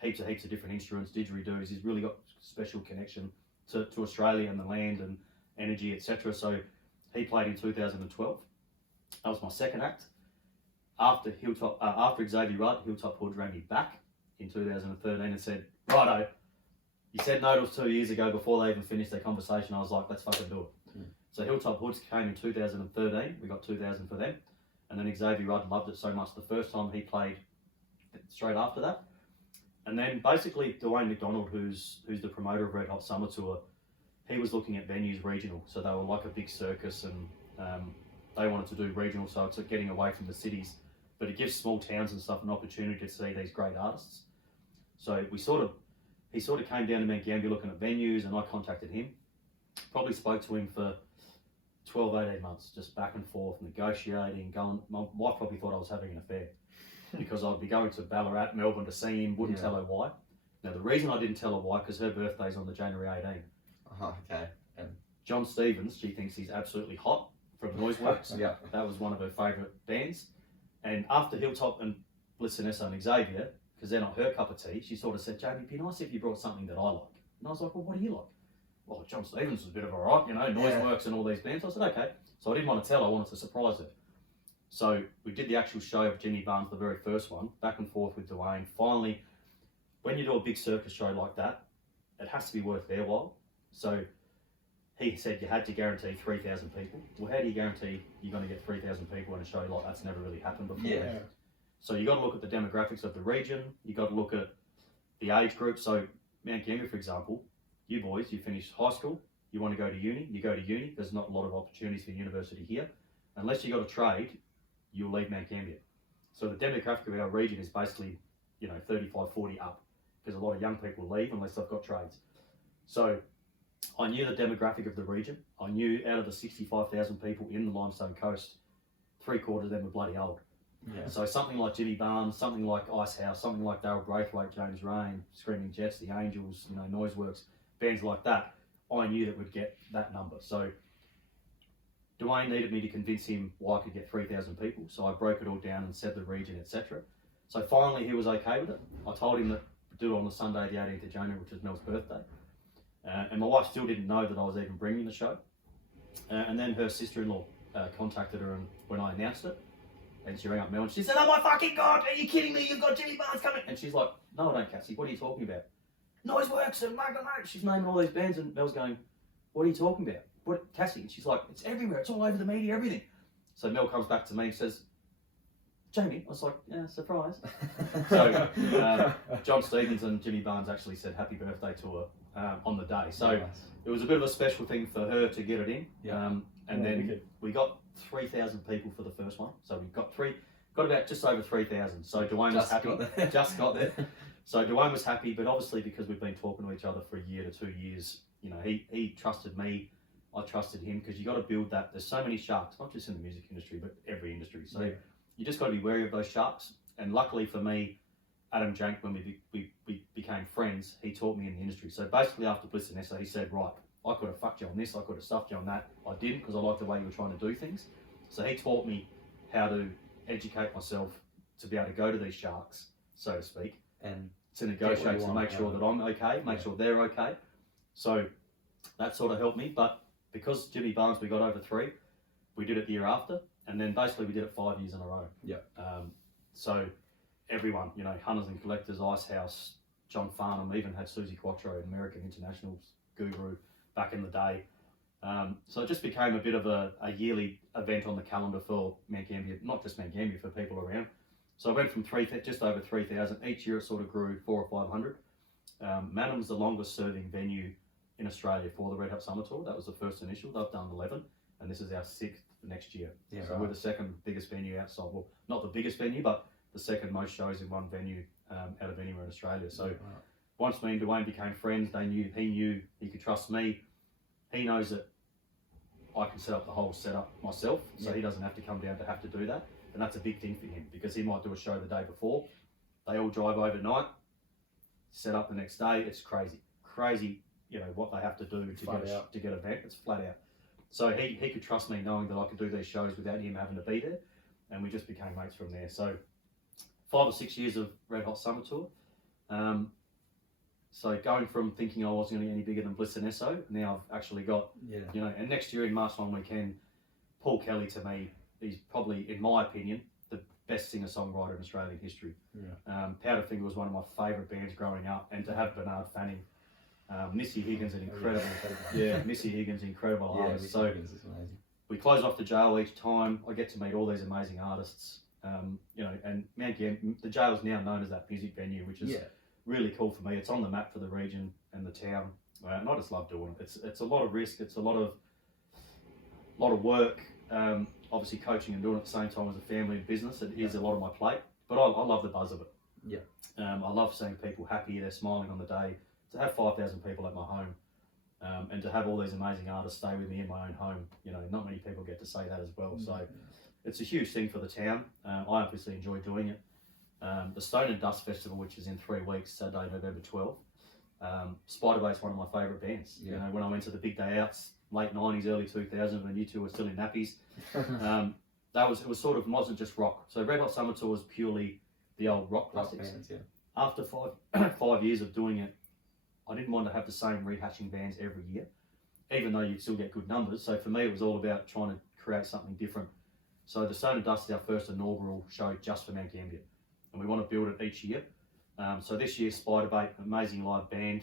heaps of different instruments, didgeridoos. He's really got special connection to Australia and the land and energy, etc. So he played in 2012. That was my second act. After Xavier Rudd, Hilltop Hoods rang me back in 2013 and said, righto, you said no to us 2 years ago before they even finished their conversation. I was like, let's fucking do it. So Hilltop Hoods came in 2013. We got 2,000 for them. And then Xavier Rudd loved it so much the first time he played straight after that. And then basically Dwayne McDonald, who's the promoter of Red Hot Summer Tour, he was looking at venues regional. So they were like a big circus, and they wanted to do regional, so it's getting away from the cities. But it gives small towns and stuff an opportunity to see these great artists. So he sort of came down to Mount Gambier looking at venues, and I contacted him. Probably spoke to him for 12, 18 months, just back and forth, negotiating, going. My wife probably thought I was having an affair because I'd be going to Ballarat, Melbourne to see him, wouldn't tell her why. Now, the reason I didn't tell her why, because her birthday's on the January 18. Okay. And John Stevens, she thinks he's absolutely hot from Noiseworks. Yeah. That was one of her favourite bands. And after Hilltop and Bliss and Esso and Xavier, because they're not her cup of tea, she sort of said, Jamie, it'd be nice if you brought something that I like. And I was like, well, what do you like? Well, John Stevens was a bit of a rock, Noiseworks and all these bands. I said, okay. So I didn't want to tell her, I wanted to surprise her. So we did the actual show of Jimmy Barnes, the very first one, back and forth with Dwayne. Finally, when you do a big circus show like that, it has to be worth their while. So he said you had to guarantee 3,000 people. Well, how do you guarantee you're going to get 3,000 people in a show like that's never really happened before? Yeah. So you got to look at the demographics of the region. You got to look at the age group. So Mount Gambier, for example, you boys, you finished high school, you want to go to uni, you go to uni. There's not a lot of opportunities for university here. Unless you got a trade, you'll leave Mount Gambier. So the demographic of our region is basically, 35, 40 up, because a lot of young people leave unless they've got trades. So I knew the demographic of the region. I knew out of the 65,000 people in the Limestone Coast, 3/4 of them were bloody old. Yeah. So something like Jimmy Barnes, something like Icehouse, something like Daryl Braithwaite, James Rain, Screaming Jets, The Angels, Noiseworks, bands like that, I knew that would get that number. So Dwayne needed me to convince him why I could get 3,000 people. So I broke it all down and said the region, etc. So finally he was okay with it. I told him that we'd do it on the Sunday, the 18th of January, which was Mel's birthday. And my wife still didn't know that I was even bringing the show. And then her sister-in-law contacted her when I announced it. And she rang up Mel and she said, "Oh my fucking God, are you kidding me? You've got Jimmy Barnes coming." And she's like, "No, I don't, Cassie. What are you talking about?" Noiseworks and she's naming all these bands, and Mel's going, "What are you talking about? What, Cassie?" And she's like, "It's everywhere. It's all over the media, everything." So Mel comes back to me and says, "Jamie," I was like, "Yeah, surprise." So John Stevens and Jimmy Barnes actually said happy birthday to her on the day. So Nice. it was a bit of a special thing for her to get it in. Yeah. And then we got 3,000 people for the first one. So we got about just over 3,000. So Dwayne was happy. Just got there. So Dwayne was happy, but obviously because we've been talking to each other for a year to 2 years, he trusted me, I trusted him, because you got to build that. There's so many sharks, not just in the music industry, but every industry. So you just got to be wary of those sharks. And luckily for me, Adam Jank, when we became friends, he taught me in the industry. So basically after Bliss and Nessa, he said, "Right, I could have fucked you on this, I could have stuffed you on that." I didn't, because I liked the way you were trying to do things. So he taught me how to educate myself to be able to go to these sharks, so to speak, And to negotiate, to make sure that I'm okay, make sure they're okay. So that sort of helped me. But because Jimmy Barnes, we got over 3, we did it the year after, and then basically we did it 5 years in a row. Yeah. So everyone, Hunters and Collectors, Icehouse, John Farnham, even had Susie Quattro, American Internationals guru back in the day. So it just became a bit of a yearly event on the calendar for Mount Gambier, not just Mount Gambier, for people around. So I went from just over 3,000. Each year it sort of grew 400 or 500. Madam's the longest serving venue in Australia for the Red Hot Summer Tour. That was the first initial. They've done 11, and this is our 6th for next year. Yeah, so we're the second biggest venue outside, well, not the biggest venue, but the second most shows in one venue out of anywhere in Australia. So once me and Dwayne became friends, he knew he could trust me. He knows that I can set up the whole setup myself, so he doesn't have to come down to have to do that. And that's a big thing for him, because he might do a show the day before. They all drive overnight, set up the next day. It's crazy, what they have to do to get a vent. It's flat out. So he could trust me, knowing that I could do these shows without him having to be there, and we just became mates from there. So 5 or 6 years of Red Hot Summer Tour. So going from thinking I wasn't going to get any bigger than Bliss and Esso, now I've actually got, and next year in March long weekend, Paul Kelly, to me, he's probably, in my opinion, the best singer-songwriter in Australian history. Powderfinger was one of my favourite bands growing up, and to have Bernard Fanning, Missy Higgins, an incredible, Missy Higgins, incredible artist. So we close off the jail each time. I get to meet all these amazing artists, and Mount Gambier, the jail is now known as that music venue, which is really cool for me. It's on the map for the region and the town, and I just love doing it. It's a lot of risk. It's a lot of work. Obviously, coaching and doing it at the same time as a family and business. It is a lot on my plate, but I love the buzz of it. I love seeing people happy. They're smiling on the day. To have 5,000 people at my home, and to have all these amazing artists stay with me in my own home. Not many people get to say that as well. So it's a huge thing for the town. I obviously enjoy doing it. The Stone and Dust Festival, which is in 3 weeks, Saturday, November 12th. Spiderbait's one of my favourite bands. When I went to the big day outs, late 90s, early 2000s, when you two were still in nappies, it was sort of, wasn't just rock. So Red Hot Summer Tour was purely the old rock classics. Bands, After 5 years of doing it, I didn't want to have the same rehashing bands every year, even though you'd still get good numbers. So for me, it was all about trying to create something different. So the Stone and Dust is our first inaugural show just for Mount Gambier, and we want to build it each year. So this year, Spiderbait, amazing live band,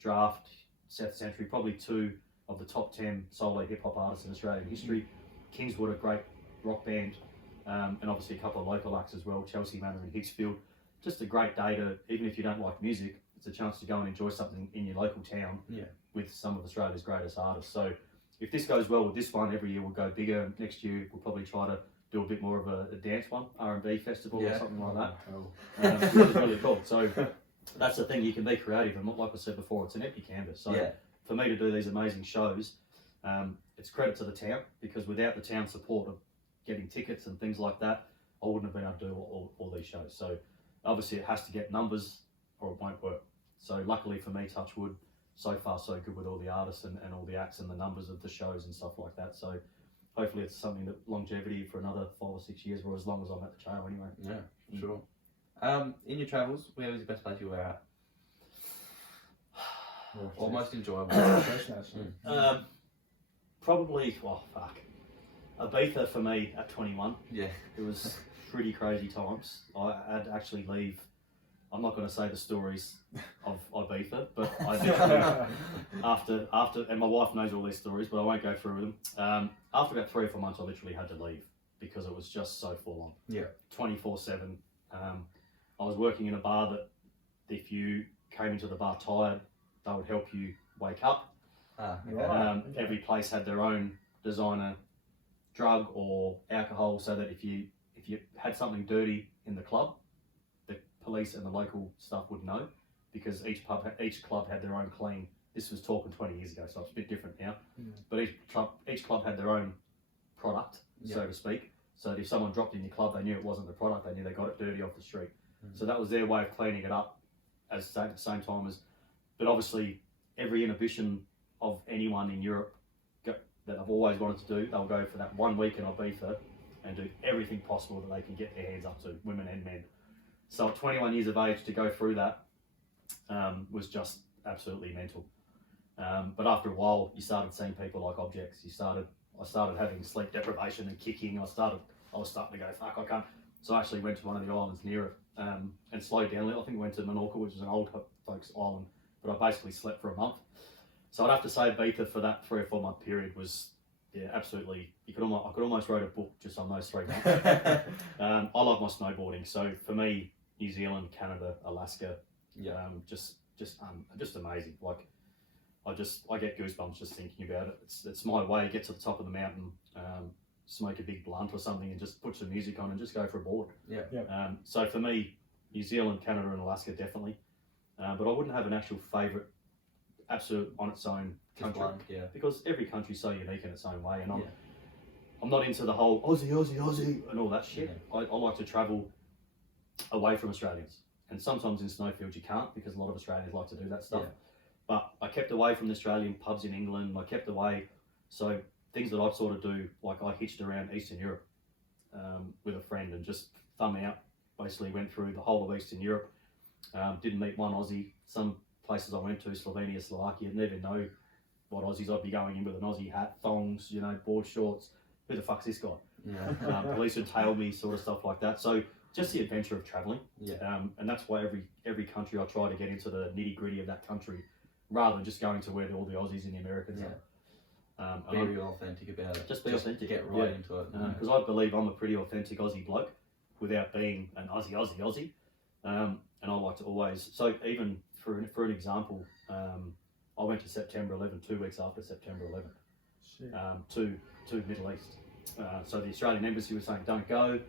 Draft, South Century, probably 2 of the top 10 solo hip hop artists in Australian history. Kingswood, a great rock band, and obviously a couple of local acts as well, Chelsea Manor and Hicksfield. Just a great day to, even if you don't like music, it's a chance to go and enjoy something in your local town with some of Australia's greatest artists. So if this goes well with this one, every year we'll go bigger. Next year we'll probably try to do a bit more of a dance one, R&B festival or something like that. Which is really cool. So that's the thing, you can be creative, and like I said before, it's an empty canvas. So for me to do these amazing shows, it's credit to the town, because without the town support of getting tickets and things like that, I wouldn't have been able to do all these shows. So obviously it has to get numbers or it won't work. So luckily for me, touch wood, so far so good with all the artists and all the acts and the numbers of the shows and stuff like that. So hopefully it's something that longevity for another 5 or 6 years, or as long as I'm at the trail anyway. Yeah, sure. In your travels, where was the best place you were at? Or most enjoyable? Probably, Ibiza for me at 21. Yeah. It was pretty crazy times. I had to actually leave. I'm not going to say the stories of Ibiza, but I did after, and my wife knows all these stories, but I won't go through them. After about 3 or 4 months, I literally had to leave because it was just so full on. Yeah. 24/7. I was working in a bar that if you came into the bar tired, they would help you wake up. Every place had their own designer drug or alcohol, so that if you had something dirty in the club, the police and the local stuff would know, because each club had their own clean. This was talking 20 years ago, so it's a bit different now. But each club had their own product, so to speak. So that if someone dropped in your club, they knew it wasn't the product. They knew they got it dirty off the street. So that was their way of cleaning it up, at the same time as. But obviously, every inhibition of anyone in Europe that I've always wanted to do, they'll go for that 1 week in Ibiza and do everything possible that they can get their hands up to, women and men. So at 21 years of age, to go through that was just absolutely mental. But after a while, you started seeing people like objects. I started having sleep deprivation and kicking. I was starting to go, fuck, I can't. So I actually went to one of the islands near it and slowed down a little. I think I went to Menorca, which is an old folks island, but I basically slept for a month. So I'd have to say Ibiza for that 3 or 4 month period was, absolutely. I could almost write a book just on those 3 months. I love my snowboarding, so for me, New Zealand, Canada, Alaska, just amazing. Like I get goosebumps just thinking about it. It's my way to get to the top of the mountain, smoke a big blunt or something, and just put some music on and just go for a board. So for me, New Zealand, Canada, and Alaska definitely. But I wouldn't have an actual favourite, absolute on its own country, because every country's so unique in its own way, and I'm not into the whole Aussie and all that shit. I like to travel away from Australians, and sometimes in snowfields you can't, because a lot of Australians like to do that stuff. But I kept away from the Australian pubs in England. I kept away, so things that I'd sort of do, like I hitched around Eastern Europe with a friend and just thumb out. Basically went through the whole of Eastern Europe. Didn't meet one Aussie. Some places I went to, Slovenia, Slovakia, never know what Aussies I'd be going in with an Aussie hat, thongs, board shorts. Who the fuck's this guy? Police would tail me, sort of stuff like that. So just the adventure of travelling. And that's why every country I try to get into the nitty gritty of that country, rather than just going to where all the Aussies and the Americans are. Be real authentic about it. Just be authentic. Get right into it. Because I believe I'm a pretty authentic Aussie bloke, without being an Aussie. And I like to always, so even for an example, I went to September 11, 2 weeks after September 11, to Middle East. So the Australian embassy was saying, don't go.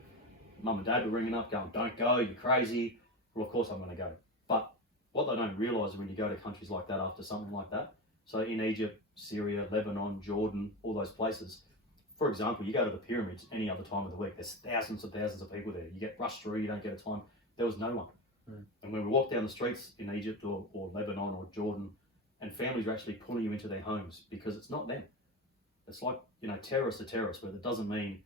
Mum and Dad were ringing up going, don't go, you're crazy. Well, of course I'm going to go. But what they don't realise when you go to countries like that after something like that, so in Egypt, Syria, Lebanon, Jordan, all those places, for example, you go to the pyramids any other time of the week, there's thousands of people there. You get rushed through, you don't get a time. There was no one. And when we walk down the streets in Egypt or Lebanon or Jordan, and families are actually pulling you into their homes because it's not them. It's like, terrorists are terrorists, but it doesn't mean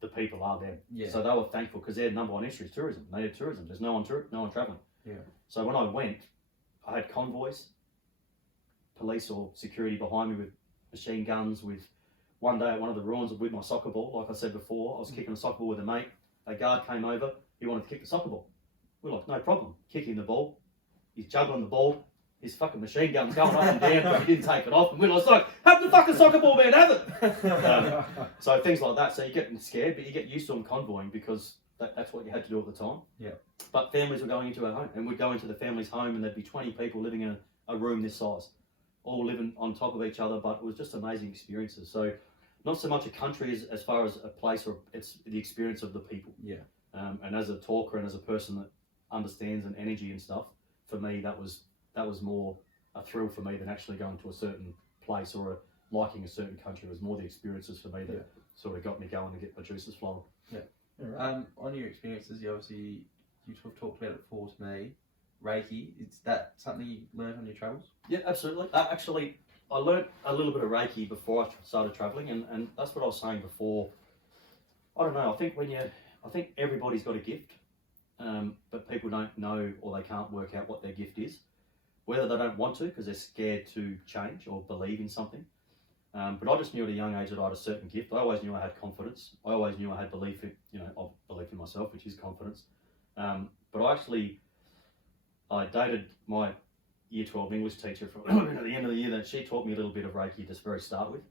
the people are them. So they were thankful, because their number one issue is tourism. They had tourism. There's no one travelling. So when I went, I had convoys, police or security behind me with machine guns, with one day at one of the ruins with my soccer ball, like I said before, I was kicking a soccer ball with a mate. A guard came over, he wanted to kick the soccer ball. We're like, no problem, kicking the ball. He's juggling the ball. His fucking machine gun's going up and down, but he didn't take it off. And we're like, have the fucking soccer ball, man, have it. So things like that. So you get scared, but you get used to them convoying because that's what you had to do at the time. Yeah. But families were going into our home, and we'd go into the family's home, and there'd be 20 people living in a room this size, all living on top of each other. But it was just amazing experiences. So not so much a country as far as a place, or it's the experience of the people. Yeah. And as a talker and as a person that understands and energy and stuff, for me that was more a thrill for me than actually going to a certain place or liking a certain country. It was more the experiences for me that sort of got me going to get my juices flowing. Yeah. Right. On your experiences, you sort of talked about it before to me. Reiki, is that something you learned on your travels? Yeah, absolutely. Actually, I learnt a little bit of Reiki before I started travelling, and that's what I was saying before. I don't know. I think everybody's got a gift, but people don't know or they can't work out what their gift is. Whether they don't want to because they're scared to change or believe in something. But I just knew at a young age that I had a certain gift. I always knew I had confidence. I always knew I had belief in myself, which is confidence. But I dated my Year 12 English teacher from at the end of the year. That she taught me a little bit of Reiki to very start with.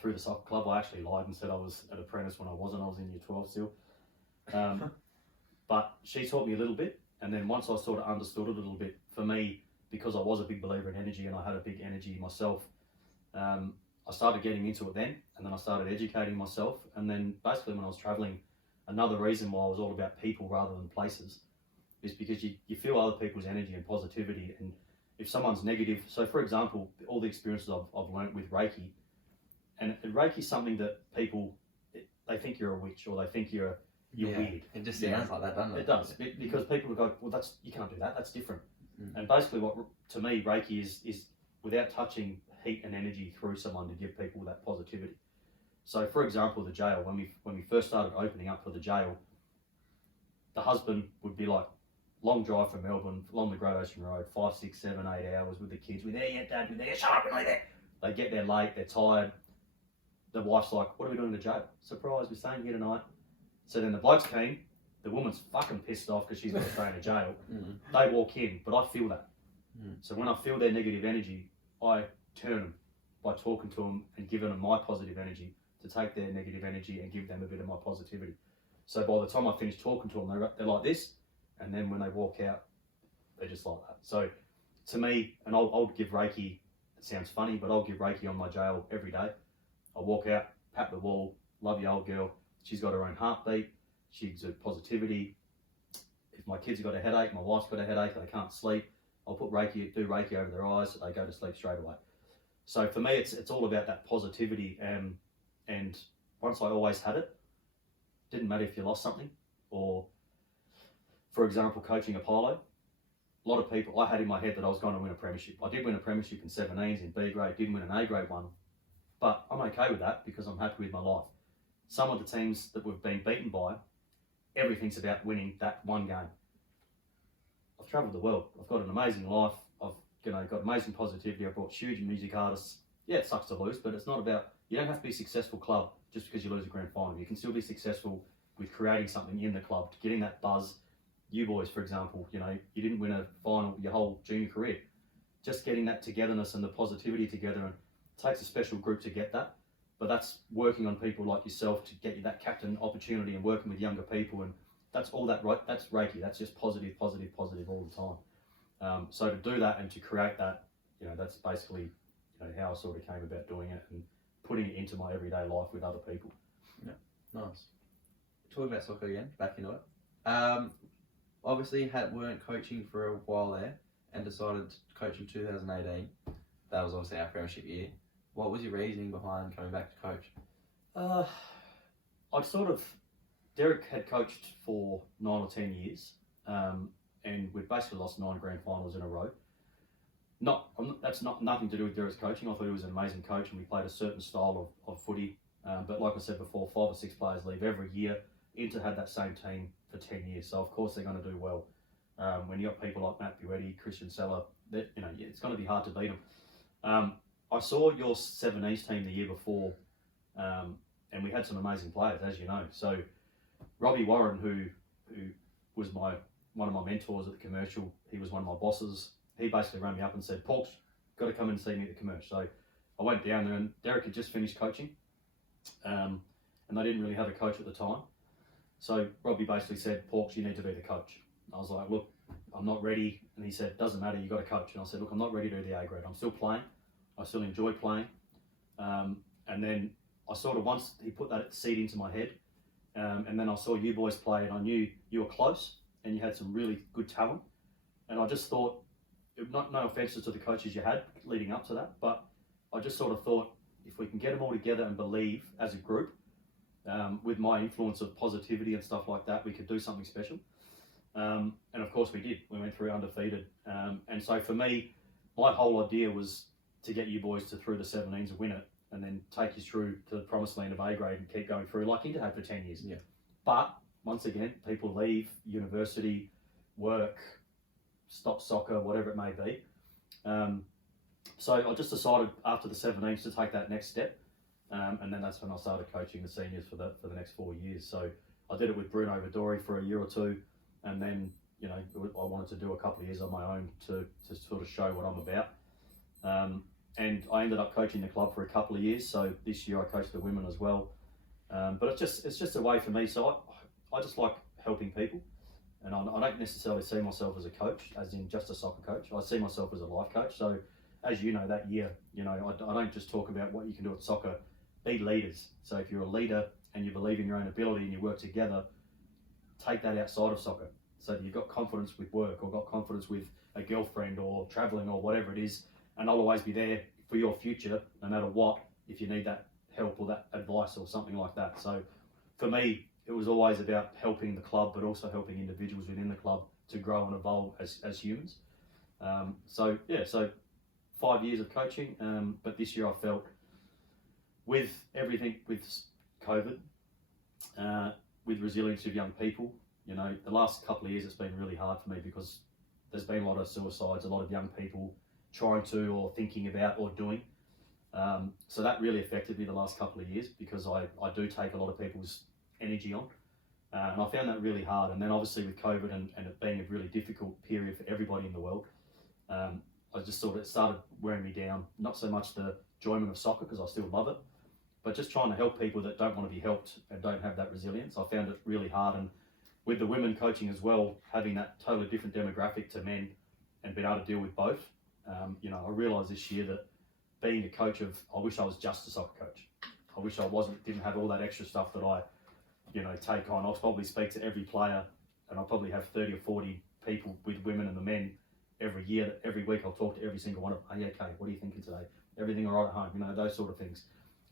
Through the soccer club, I actually lied and said I was an apprentice when I wasn't. I was in Year 12 still. But she taught me a little bit, and then once I sort of understood it a little bit, for me, because I was a big believer in energy and I had a big energy myself, I started getting into it then, and then I started educating myself, and then basically when I was travelling, another reason why I was all about people rather than places is because you feel other people's energy and positivity, and if someone's negative, so for example, all the experiences I've learnt with Reiki, and Reiki's something that people, they think you're a witch or they think you're weird. It just sounds like that, doesn't it? It does, because people go, well, you can't do that, that's different. And basically what, to me, Reiki is without touching heat and energy through someone to give people that positivity. So for example, the jail, when we first started opening up for the jail, the husband would be like, long drive from Melbourne, along the Great Ocean Road, 5, 6, 7, 8 hours with the kids. We're there yet, Dad, we're there, shut up, we're not there. They get there late, they're tired. The wife's like, what are we doing in the jail? Surprise, we're staying here tonight. So then the blokes came, the woman's fucking pissed off because she's got to stay in a jail. They walk in, but I feel that. So when I feel their negative energy, I turn them by talking to them and giving them my positive energy to take their negative energy and give them a bit of my positivity. So by the time I finish talking to them, they're like this, and then when they walk out, they're just like that. So to me, and I'll give Reiki, it sounds funny, but I'll give Reiki on my jail every day. I walk out, pat the wall, love your old girl. She's got her own heartbeat. She exudes positivity. If my kids have got a headache, my wife's got a headache, they can't sleep, I'll do Reiki over their eyes so they go to sleep straight away. So for me, it's all about that positivity. And once I always had it, didn't matter if you lost something, or for example, coaching Apollo. A lot of people, I had in my head that I was going to win a premiership. I did win a premiership in 17s in B grade, didn't win an A grade one, but I'm okay with that because I'm happy with my life. Some of the teams that we've been beaten by, everything's about winning that one game. I've travelled the world. I've got an amazing life. I've got amazing positivity. I've brought huge music artists. Yeah, it sucks to lose, but it's not about, you don't have to be a successful club just because you lose a grand final. You can still be successful with creating something in the club, getting that buzz. You boys, for example, you didn't win a final your whole junior career. Just getting that togetherness and the positivity together, and it takes a special group to get that. But that's working on people like yourself to get you that captain opportunity and working with younger people, and that's all that. That's Reiki. That's just positive all the time. So to do that and to create that, that's basically how I sort of came about doing it and putting it into my everyday life with other people. Yeah, nice. Talking about soccer again, back into it. Obviously weren't coaching for a while there and decided to coach in 2018. That was obviously our premiership year. What was your reasoning behind coming back to coach? Derek had coached for 9 or 10 years, and we'd basically lost 9 grand finals in a row. That's nothing to do with Derek's coaching. I thought he was an amazing coach, and we played a certain style of footy. But like I said before, 5 or 6 players leave every year. Inter had that same team for 10 years, so of course they're going to do well. When you got people like Matt Buetti, Christian Seller, it's going to be hard to beat them. I saw your 7 East team the year before and we had some amazing players, as you know. So Robbie Warren, who was one of my mentors at the commercial, he was one of my bosses. He basically rang me up and said, "Paul, got to come and see me at the commercial." So I went down there, and Derek had just finished coaching, and they didn't really have a coach at the time. So Robbie basically said, "Paul, you need to be the coach." I was like, "Look, I'm not ready." And he said, "Doesn't matter, you got to coach." And I said, "Look, I'm not ready to do the A grade. I'm still playing. I still enjoy playing." And then I sort of, once he put that seed into my head, and then I saw you boys play, and I knew you were close and you had some really good talent. And I just thought, no offences to the coaches you had leading up to that, but I just sort of thought, if we can get them all together and believe as a group, with my influence of positivity and stuff like that, we could do something special. And of course we did. We went through undefeated. And so for me, my whole idea was to get you boys to through the 17s and win it, and then take you through to the promised land of A grade and keep going through like Inter had for 10 years. Yeah. But once again, people leave, university, work, stop soccer, whatever it may be. So I just decided after the 17s to take that next step. And then that's when I started coaching the seniors for the next 4 years. So I did it with Bruno Vidori for a year or two, and then I wanted to do a couple of years on my own to sort of show what I'm about. And I ended up coaching the club for a couple of years. So this year I coached the women as well. But it's just a way for me. So I just like helping people, and I don't necessarily see myself as a coach, as in just a soccer coach. I see myself as a life coach. So as you know, that year, I don't just talk about what you can do at soccer. Be leaders. So if you're a leader and you believe in your own ability and you work together, take that outside of soccer. So that you've got confidence with work, or got confidence with a girlfriend, or traveling, or whatever it is. And I'll always be there for your future, no matter what, if you need that help or that advice or something like that. So for me, it was always about helping the club, but also helping individuals within the club to grow and evolve as humans. So 5 years of coaching, but this year I felt, with everything, with COVID, with resilience of young people, the last couple of years it's been really hard for me, because there's been a lot of suicides, a lot of young people trying to, or thinking about, or doing. So that really affected me the last couple of years, because I do take a lot of people's energy on. And I found that really hard. And then obviously with COVID and it being a really difficult period for everybody in the world, I just sort of started wearing me down. Not so much the enjoyment of soccer, because I still love it, but just trying to help people that don't want to be helped and don't have that resilience. I found it really hard. And with the women coaching as well, having that totally different demographic to men and being able to deal with both, I realised this year that being a coach I wish I was just a soccer coach. I wish I didn't have all that extra stuff that I, take on. I'll probably speak to every player, and I'll probably have 30 or 40 people with women and the men every year. Every week I'll talk to every single one of them. "Hey, okay, what are you thinking today? Everything all right at home?" Those sort of things.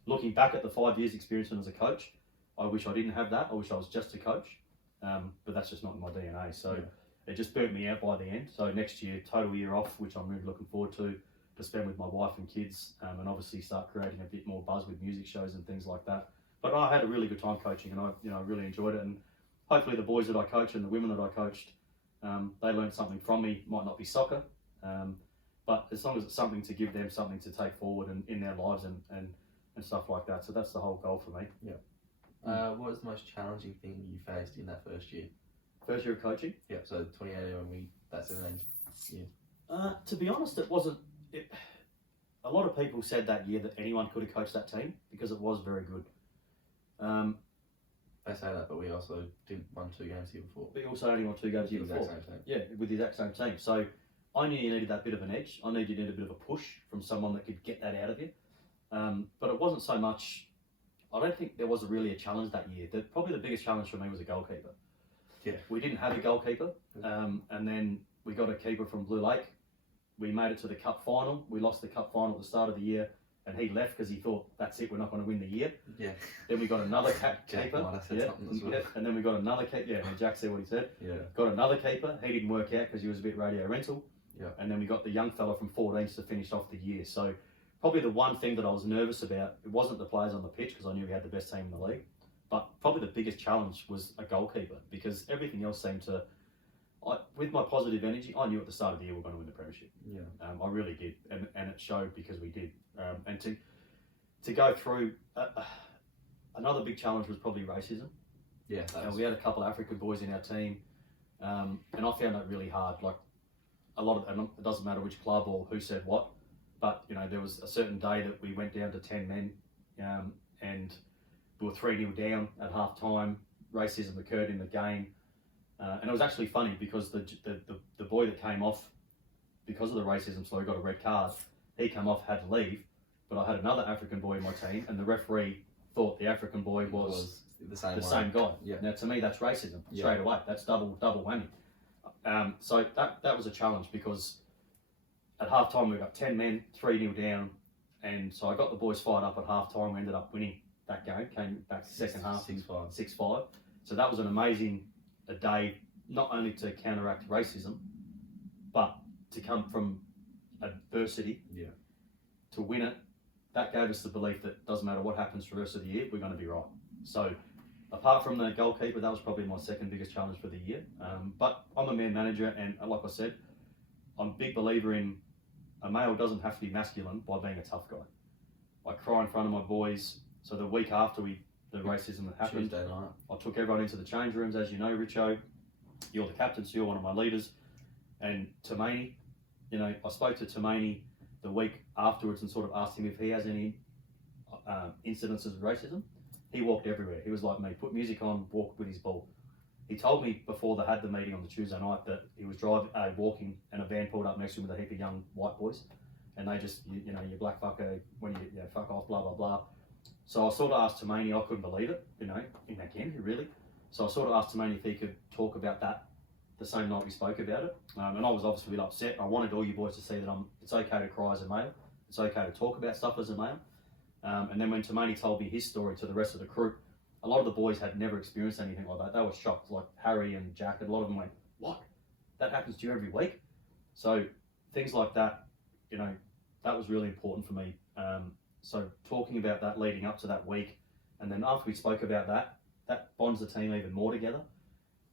Looking back at the 5 years experience as a coach, I wish I didn't have that. I wish I was just a coach, but that's just not in my DNA. So It just burnt me out by the end. So next year, total year off, which I'm really looking forward to spend with my wife and kids, and obviously start creating a bit more buzz with music shows and things like that. But I had a really good time coaching, and I really enjoyed it. And hopefully the boys that I coach and the women that I coached, they learned something from me. Might not be soccer, but as long as it's something to give them something to take forward in their lives and stuff like that. So that's the whole goal for me. Yeah. What was the most challenging thing you faced in that first year? First year of coaching? Yeah, so 2018 that 17 year. To be honest, it wasn't. A lot of people said that year that anyone could have coached that team, because it was very good. They say that, but we also did 1-2 games here before. We also only won 2 games here before. Same team. Yeah, with the exact same team. So I knew you needed that bit of an edge. I knew you needed a bit of a push from someone that could get that out of you. But it wasn't so much. I don't think there was really a challenge that year. Probably the biggest challenge for me was a goalkeeper. Yeah. We didn't have a goalkeeper, and then we got a keeper from Blue Lake. We made it to the cup final. We lost the cup final at the start of the year, and he left because he thought, that's it, we're not going to win the year. Yeah. Then we got another keeper. Yeah. And then we got another keeper. Yeah, and Jack said what he said. Yeah. Got another keeper. He didn't work out because he was a bit radio rental. Yeah. And then we got the young fella from 14s to finish off the year. So probably the one thing that I was nervous about, it wasn't the players on the pitch, because I knew we had the best team in the league, but probably the biggest challenge was a goalkeeper, because everything else seemed to, with my positive energy, I knew at the start of the year we were going to win the premiership. Yeah. I really did, and it showed because we did. And to go through, Another big challenge was probably racism. Yeah, We had a couple of African boys in our team, and I found that really hard. Like a lot of, and it doesn't matter which club or who said what, but there was a certain day that we went down to 10 men, and we were 3-0 down at half time. Racism occurred in the game, and it was actually funny because the boy that came off because of the racism, so he got a red card. He came off, had to leave, but I had another African boy in my team, and the referee thought the African boy was the same guy. Yeah. Now to me that's racism straight away. That's double whammy. So that was a challenge because at half time we got 10 men, 3-0 down, and so I got the boys fired up at half time. We ended up winning that game, came back second half 6-5. 6-5. So that was an amazing day, not only to counteract racism, but to come from adversity to win it. That gave us the belief that doesn't matter what happens for the rest of the year, we're going to be right. So apart from the goalkeeper, that was probably my second biggest challenge for the year. But I'm a man manager, and like I said, I'm a big believer in a male doesn't have to be masculine by being a tough guy. I cry in front of my boys. So the week after the racism that happened, Tuesday night. I took everyone into the change rooms. As you know, Richo, you're the captain, so you're one of my leaders. And Tumaini, I spoke to Tumaini the week afterwards and sort of asked him if he has any incidences of racism. He walked everywhere. He was like me, put music on, walked with his ball. He told me before they had the meeting on the Tuesday night that he was walking and a van pulled up next to him with a heap of young white boys, and they just, you black fucker, when you fuck off, blah, blah, blah. So I sort of asked Tumaini, I couldn't believe it, in that game, really. So I sort of asked Tumaini if he could talk about that the same night we spoke about it. And I was obviously a bit upset. I wanted all you boys to see that it's okay to cry as a male. It's okay to talk about stuff as a male. And then when Tumaini told me his story to the rest of the crew, a lot of the boys had never experienced anything like that. They were shocked, like Harry and Jack, and a lot of them went, what? That happens to you every week? So things like that, that was really important for me. So talking about that leading up to that week, and then after we spoke about that bonds the team even more together.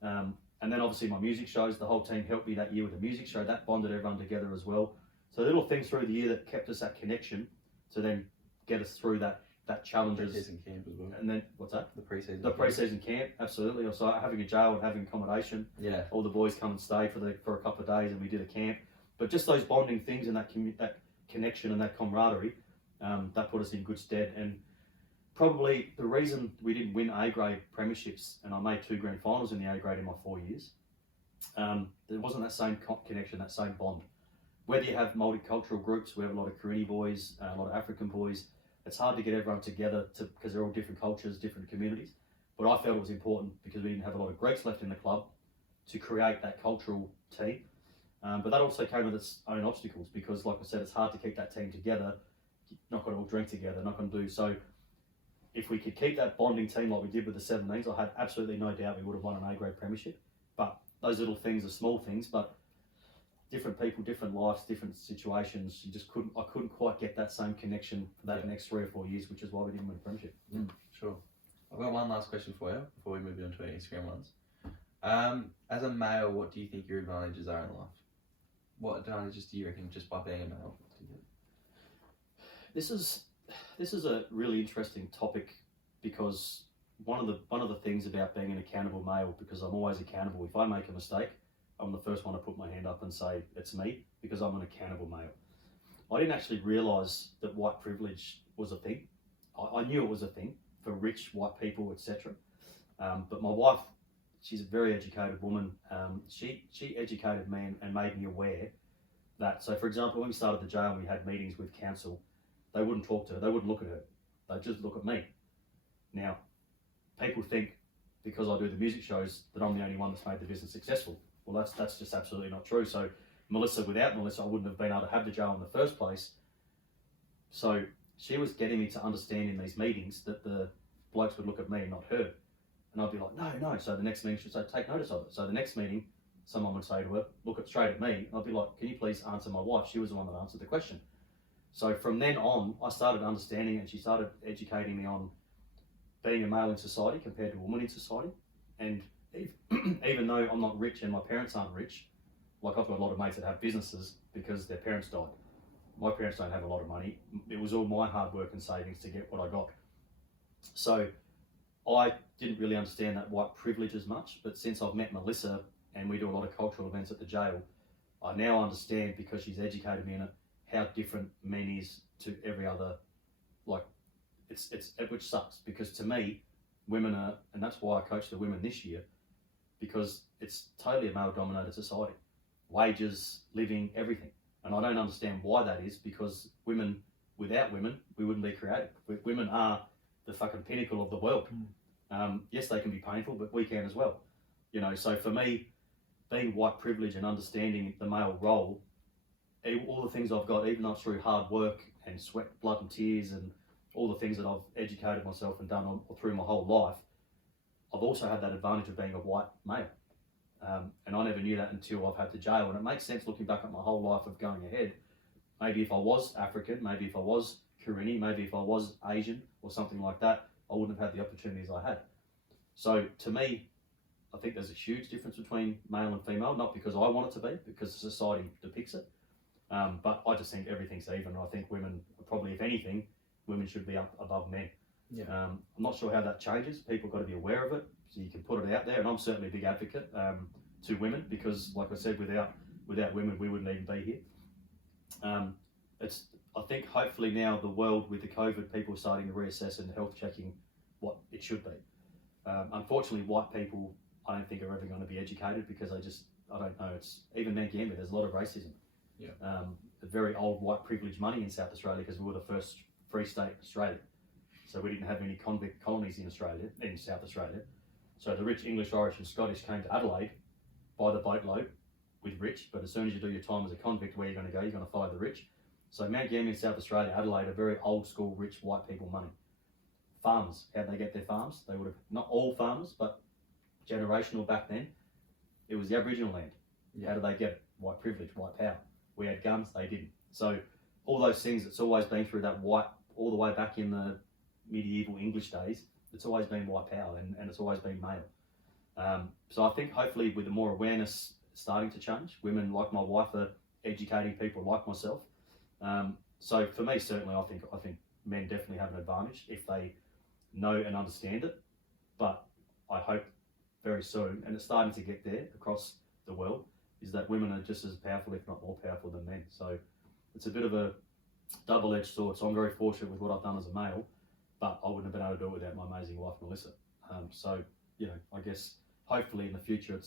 And then obviously my music shows, the whole team helped me that year with the music show. That bonded everyone together as well. So little things through the year that kept us that connection to then get us through that challenges. Pre-season camp as well. And then, what's that? The pre-season. The pre-season camp, absolutely. Also having a jail and having accommodation. Yeah. All the boys come and stay for a couple of days, and we did a camp. But just those bonding things and that connection and that camaraderie, that put us in good stead. And probably the reason we didn't win A-grade premierships, and I made 2 grand finals in the A-grade in my 4 years, there wasn't that same connection, that same bond. Whether you have multicultural groups, we have a lot of Karini boys, a lot of African boys, it's hard to get everyone together because they're all different cultures, different communities. But I felt it was important because we didn't have a lot of Greeks left in the club to create that cultural team. But that also came with its own obstacles because, like I said, it's hard to keep that team together. You're not going to all drink together, not going to do so. If we could keep that bonding team like we did with the 17s, I had absolutely no doubt we would have won an A-grade premiership. But those little things are small things, but different people, different lives, different situations. I couldn't quite get that same connection for that next 3 or 4 years, which is why we didn't win a premiership. Sure. I've got one last question for you before we move on to our Instagram ones. As a male, what do you think your advantages are in life? What advantages do you reckon just by being a male? This is a really interesting topic because one of the things about being an accountable male, because I'm always accountable. If I make a mistake, I'm the first one to put my hand up and say it's me because I'm an accountable male. I didn't actually realise that white privilege was a thing. I knew it was a thing for rich white people, etc. But my wife, she's a very educated woman. She educated me and made me aware that. So, for example, when we started the jail and we had meetings with council, they wouldn't talk to her. They wouldn't look at her. They'd just look at me. Now, people think because I do the music shows that I'm the only one that's made the business successful. Well, that's just absolutely not true. So without Melissa, I wouldn't have been able to have the jail in the first place. So she was getting me to understand in these meetings that the blokes would look at me and not her. And I'd be like, no. So the next meeting she'd say, take notice of it. So the next meeting, someone would say to her, look straight at me. And I'd be like, can you please answer my wife? She was the one that answered the question. So from then on, I started understanding, and she started educating me on being a male in society compared to a woman in society. And even though I'm not rich and my parents aren't rich, like I've got a lot of mates that have businesses because their parents died. My parents don't have a lot of money. It was all my hard work and savings to get what I got. So I didn't really understand that white privilege as much, but since I've met Melissa and we do a lot of cultural events at the jail, I now understand, because she's educated me in it, how different men is to every other, like, it's which sucks, because to me, women are, and that's why I coach the women this year, because it's totally a male-dominated society. Wages, living, everything. And I don't understand why that is, because women, without women, we wouldn't be creative. Women are the fucking pinnacle of the world. Yes, they can be painful, but we can as well. You know, so for me, being white privilege and understanding the male role, all the things I've got, even though it's through hard work and sweat, blood and tears and all the things that I've educated myself and done through my whole life, I've also had that advantage of being a white male. And I never knew that until I've had to jail. And it makes sense looking back at my whole life of going ahead. Maybe if I was African, maybe if I was Karini, maybe if I was Asian or something like that, I wouldn't have had the opportunities I had. So to me, I think there's a huge difference between male and female, not because I want it to be, because society depicts it. But I just think everything's even. I think women, probably if anything, women should be up above men. Yeah. I'm not sure how that changes. People got to be aware of it, so you can put it out there. And I'm certainly a big advocate to women, because, like I said, without women, we wouldn't even be here. I think hopefully now the world with the COVID, people are starting to reassess and health checking what it should be. Unfortunately, white people, I don't think are ever going to be educated, because I don't know. It's even Mount Gambier, there's a lot of racism. Yeah. A very old white privilege money in South Australia, because we were the first free state in Australia. So we didn't have any convict colonies in South Australia. So the rich English, Irish and Scottish came to Adelaide by the boatload with rich, but as soon as you do your time as a convict, where you're going to go? You're going to follow the rich. So Mount Gambier in South Australia, Adelaide, are very old school, rich white people money. Farmers, how'd they get their farms? They would have, not all farmers, but generational back then, it was the Aboriginal land. Yeah. How did they get it? White privilege, white power. We had guns, they didn't. So all those things, it's always been through that white, all the way back in the medieval English days, it's always been white power, and it's always been male. So I think hopefully with the more awareness starting to change, women like my wife are educating people like myself. So for me, certainly, I think men definitely have an advantage if they know and understand it. But I hope very soon, and it's starting to get there across the world, is that women are just as powerful, if not more powerful than men. So it's a bit of a double-edged sword. So I'm very fortunate with what I've done as a male, but I wouldn't have been able to do it without my amazing wife, Melissa. So, you know, I guess hopefully in the future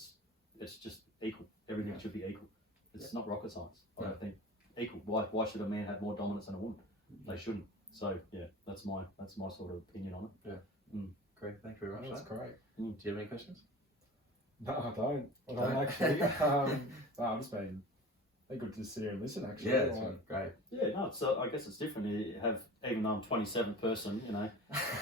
it's just equal. Everything should be equal. It's not rocket science. I don't think equal. Why should a man have more dominance than a woman? They shouldn't. So yeah, that's my sort of opinion on it. Yeah. Great. Thank you very much. That's great. Do you have any questions? No, I don't. I don't actually. No, I've just been good to sit here and listen. Actually, Yeah, it's been great. Yeah, no. So I guess it's different. You have, even though I'm 27th person, you know,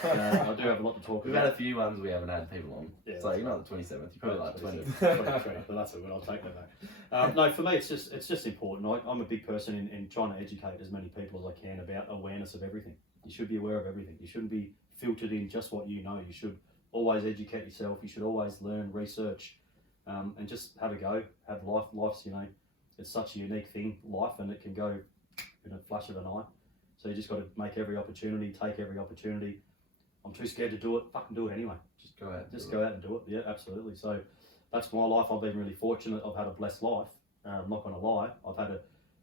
I do have a lot to talk We've about. had a few ones we haven't had people on. Yeah, So you're not the 27th. You're probably like 20. 23, but that's all good. I'll take that back. No, for me, it's just important. I'm a big person in trying to educate as many people as I can about awareness of everything. You should be aware of everything. You shouldn't be filtered in just what you know. You should always educate yourself. You should always learn, research, and just have a go. Have life. Life's, you know, it's such a unique thing, life, and it can go in a flash of an eye. So you just got to make every opportunity, take every opportunity. I'm too scared to do it. Fucking do it anyway. Just go out. Just go out and do it. Yeah, absolutely. So that's my life. I've been really fortunate. I've had a blessed life. I'm not going to lie.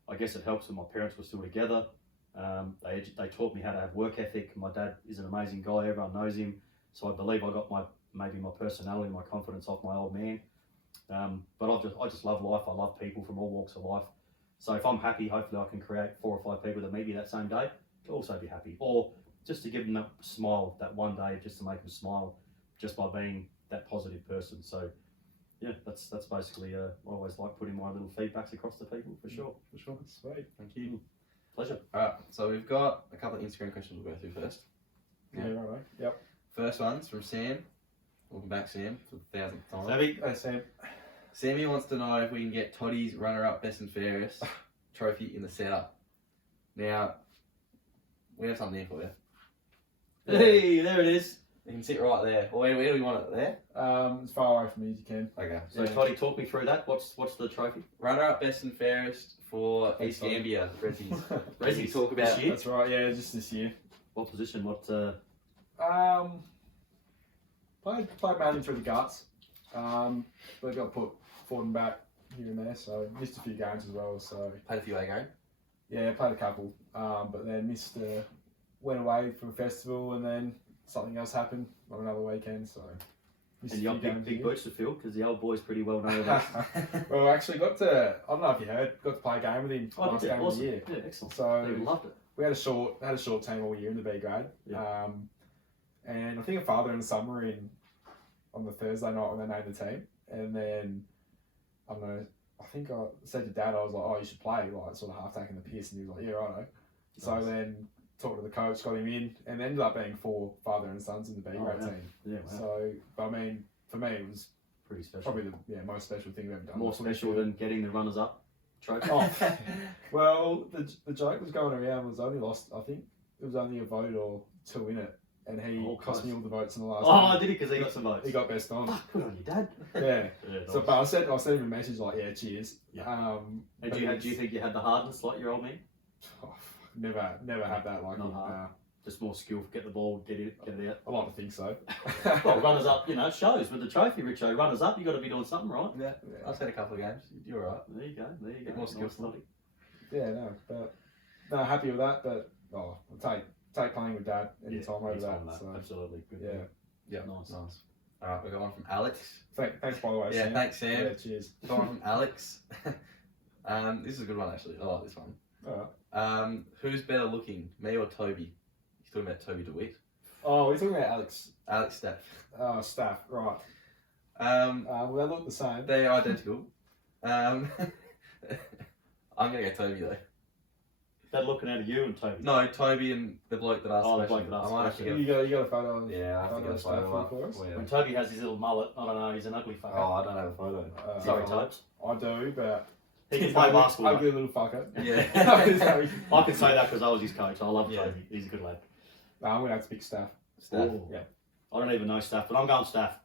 I guess it helps that my parents were still together. They taught me how to have work ethic. My dad is an amazing guy. Everyone knows him. So I believe I got maybe my personality, my confidence off my old man. But I just love life. I love people from all walks of life. So if I'm happy, hopefully I can create 4 or 5 people that meet me that same day to also be happy, or just to give them that smile that one day, just to make them smile, just by being that positive person. So yeah, that's basically. I always like putting my little feedbacks across to people for sure. Sweet. Thank you. Pleasure. Alright, so we've got a couple of Instagram questions we'll go through first. Yeah, right. Yep. First one's from Sam. Welcome back, Sam, for the 1000th time. Savvy. Hey, Sam. Sammy wants to know if we can get Toddy's runner-up best and fairest trophy in the setup. Now, we have something here for you. Hey, there it is. You can sit right there. Or where do we want it? There? As far away from me as you can. Okay. So Toddy, talk me through that. What's the trophy? Runner-up best and fairest for East Gambia, Rezzies. Rezzies, talk about This year? That's right. Yeah, just this year. What position? What? Played mainly through the guts. But got put forward and back here and there, so missed a few games as well. So Played a few A game. yeah, played a couple. But then went away for a festival, and then something else happened on another weekend. So missed And a you few got games big again. boots to fill because the old boy's pretty well known about. Well, actually got to. I don't know if you heard. Got to play a game with him last game of the year. Yeah, excellent. So They loved it. we had a short team all year in the B grade. Yeah. And I think a father and a son were in on the Thursday night when they named the team. And then, I don't know, I think I said to Dad, I was like, oh, you should play, like sort of half taking the piss. And he was like, yeah, righto. So Nice. then talked to the coach, got him in, and ended up being 4 father and sons in the B grade yeah. team. Yeah, wow. So, but I mean, for me, it was Pretty special. probably the most special thing we've ever done. More That's what we special feel. than getting the runners-up trophy. Oh, well, the joke was going around was only lost, I think it was only a vote or 2 in it, and he Oh, cost close. me all the votes in the last Oh, one. did he? Because he got some votes. He got best on. Fuck, good on you, Dad. Yeah. Yeah, So, nice. but I sent him a message like, yeah, cheers. Yeah. And And do you think you had the hardness like your old man? Oh, never had that like Not him. hard. Just more skill, get the ball, get it out. I like to think so. Well, runners up, you know, it shows with the trophy, Richo. Runners up, you got to be doing something right. Yeah. Yeah. I've seen a couple of games. You're alright. There you go. Bit more skillful. Nice, Yeah, no, but no, happy with that. But I'll take playing with Dad anytime over that. So Absolutely. Good. yeah, Yeah. Nice. Nice. Alright, we've got one from Alex. thanks by the way. Yeah, Sam. thanks, Sam. Yeah, cheers. Got one from Alex. This is a good one actually. I like this one. All right. Who's better looking, me or Toby? He's talking about Toby DeWitt. Oh, we're talking about Alex Alex Staff. Staff, right? Well, they look the same. They're identical. I'm gonna go Toby though. That looking out of you and Toby. No, Toby and the bloke that asked Oh, the question. bloke that asked I might have to question. get You got a photo. Of, yeah, I have to photo get a of Staff photo up for us? for you. When Toby has his little mullet, I don't know, he's an ugly fucker. Oh, I don't have a photo. Sorry, I Tobes. do, but He can play basketball. Ugly little fucker. Yeah. I can say that because I was his coach. I love Yeah. Toby. He's a good lad. No, I'm gonna have to pick Staff. Staff. Ooh. Yeah. I don't even know Staff, but I'm going Staff.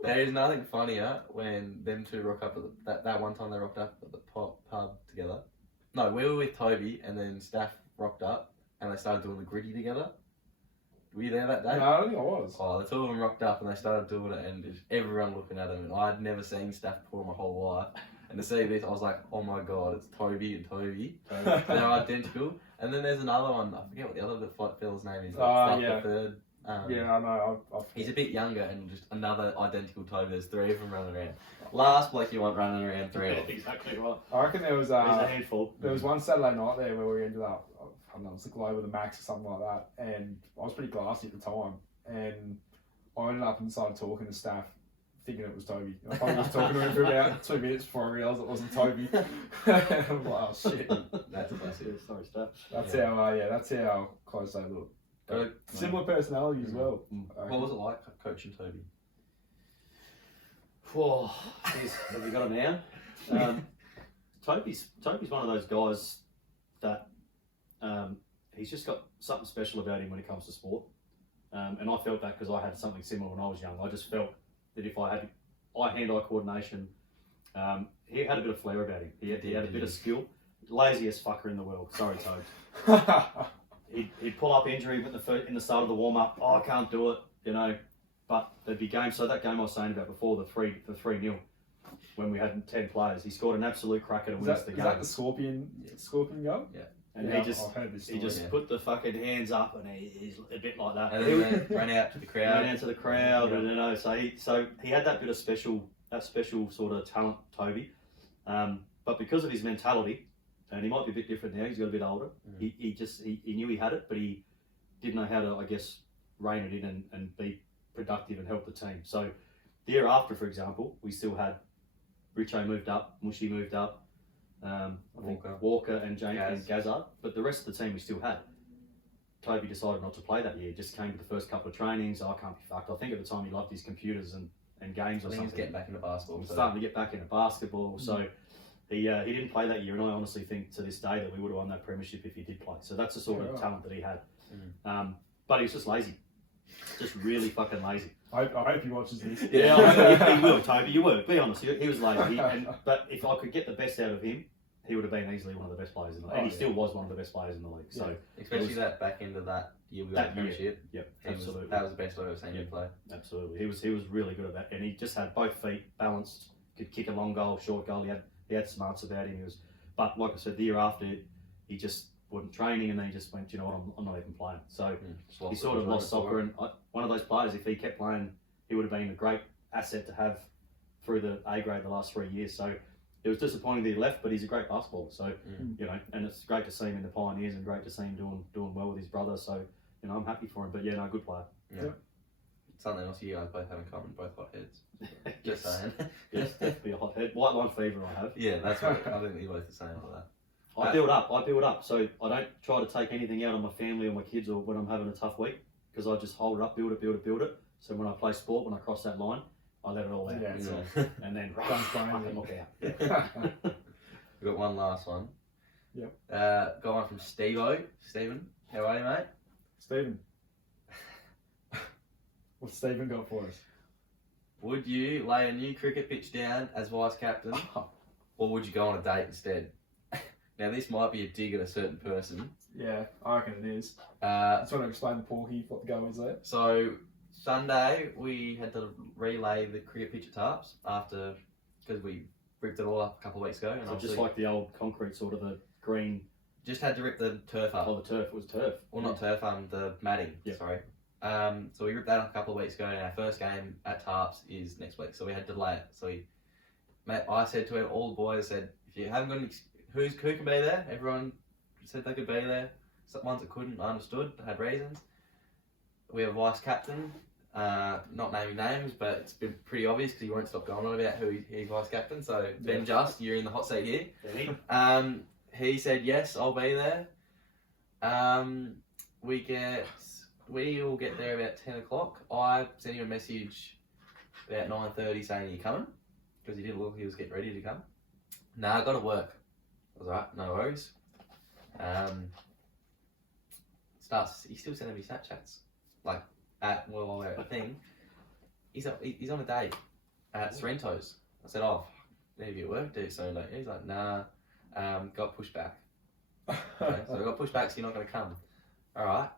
There is nothing funnier when them two rock up at that one time they rocked up at the pub together. No, we were with Toby and then Staff rocked up and they started doing the gritty together. Were you there that day? No, I don't think I was. Oh, the two of them rocked up and they started doing it and just everyone looking at them and I'd never seen Staff before my whole life. And to see this, I was like, oh my god, it's Toby and Toby. They're identical. And then there's another one, I forget what the other fella's name is. Like yeah. the third. Yeah, I know. He's a bit younger and just another identical Toby. There's 3 of them running around. Last bloke you want running around 3 of them. Exactly right. I reckon there was He's a handful. there was one Saturday night there where we ended up, I don't know, it was the Globe or the Max or something like that, and I was pretty glassy at the time, and I ended up and started talking to Staff, thinking it was Toby. I probably was talking to him for about 2 minutes before I realised it wasn't Toby. I'm like, oh shit. That's classic. Sorry, Staff. That's Yeah. how that's how close they look. Got Similar personality as well. What was it like coaching Toby? Whoa, jeez, have we got him now? Toby's one of those guys that he's just got something special about him when it comes to sport. And I felt that because I had something similar when I was young. I just felt that if I had eye-hand-eye coordination, he had a bit of flair about him. He had a bit of skill. Laziest fucker in the world. Sorry, Toad. He'd pull up injury in the start of the warm-up. Oh, I can't do it, you know. But there'd be games. So that game I was saying about before, the 3-0, when we had 10 players, he scored an absolute cracker to win us the game. Is that the Scorpion goal? And Yeah, he just I've heard this he story. just put the fucking hands up, and he's a bit like that. And then they ran out to the Ran crowd. out to the crowd, and you know, so he had that bit of special sort of talent, Toby. But because of his mentality, and he might be a bit different now, he's got a bit older. He knew he had it, but he didn't know how to, I guess, rein it in and be productive and help the team. So the year after, for example, we still had Richo moved up, Mushy moved up, I think Walker and Jamie and Gazzard, but the rest of the team we still had. Toby decided not to play that year, just came to the first couple of trainings. I can't be fucked. I think at the time he loved his computers and games or I think something. he's getting back into basketball. He was starting to get back into basketball, so he didn't play that year, and I honestly think to this day that we would have won that premiership if he did play. So that's the sort of talent that he had. But he was just lazy, just really fucking lazy. I hope he watches this. Yeah, I know, he will, Toby. You will. Be honest, he was lazy. But if I could get the best out of him, he would have been easily one of the best players in the league. And he still was one of the best players in the league. So especially that back end of that year we That got the year. premiership. Yep, That absolutely. was the best I've ever seen him Yep. play. Absolutely, he was really good at that, and he just had both feet balanced. Could kick a long goal, short goal. He had smarts about him. But like I said, the year after, he just wasn't training, and then he just went, you know what, I'm not even playing. So he sort of lost soccer, and one of those players, if he kept playing, he would have been a great asset to have through the A grade the last 3 years. So it was disappointing that he left, but he's a great basketballer. So you know, and it's great to see him in the Pioneers, and great to see him doing well with his brother. So you know, I'm happy for him. But yeah, no, good player. Yeah. Something else you guys both have in common, both hot heads. Just Yes. saying. Yes, definitely a hot head. White line fever I have. Yeah, that's what I think you're both the same for that. I build up. So I don't try to take anything out on my family or my kids or when I'm having a tough week, because I just hold it up, build it. So when I play sport, when I cross that line, I let it all out. Yeah, it's Yeah. And then Guns blazing. fucking look out. We've got one last one. Yep. Got one from Steve-O. Stephen, how are you, mate? Stephen. What's Stephen got for us? Would you lay a new cricket pitch down as vice captain, or would you go on a date instead? Now, this might be a dig at a certain person. Yeah, I reckon it is. Uh, I just want to explain the Porky, what the go is there. So Sunday we had to relay the cricket pitch at Tarps because we ripped it all up a couple of weeks ago, and So just obviously like the old concrete, sort of the green. just had to rip the turf up. Oh, the turf. It was turf. Well, not turf, the matting. Yeah. Sorry. So we ripped that up a couple of weeks ago, and our first game at Tarps is next week. So we had to delay it. So I said to all the boys, said, if you haven't got who can be there? Everyone said they could be there. Some ones that couldn't, I understood, had reasons. We have vice captain. Not naming names, but it's been pretty obvious because he won't stop going on about who he's vice captain. So Ben Just, you're in the hot seat here. He said yes, I'll be there. We will get there about 10 o'clock. I sent him a message about 9:30 saying you're coming, because he didn't look like he was getting ready to come. Nah, I got to work. I was alright, no worries. He still sending me Snapchats, like while we're at a thing. He's on a date at Sorrento's. I said, oh, need to be at work do soon, don't you? He's like, nah, got pushed back. Okay, so I got pushed back, so you're not going to come. Alright.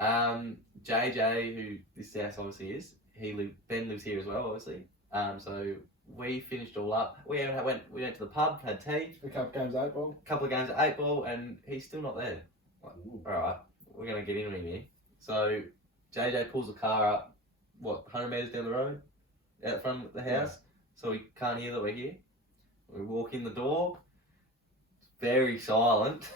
JJ, who this house obviously is, Ben lives here as well, obviously. So we finished all up. We went to the pub, had tea. A couple games at 8 ball. A couple of games at 8 ball, and he's still not there. Like, alright, we're going to get in with him. So JJ pulls the car up, 100 metres down the road, out front of the house, so we can't hear that we're here. We walk in the door, very silent,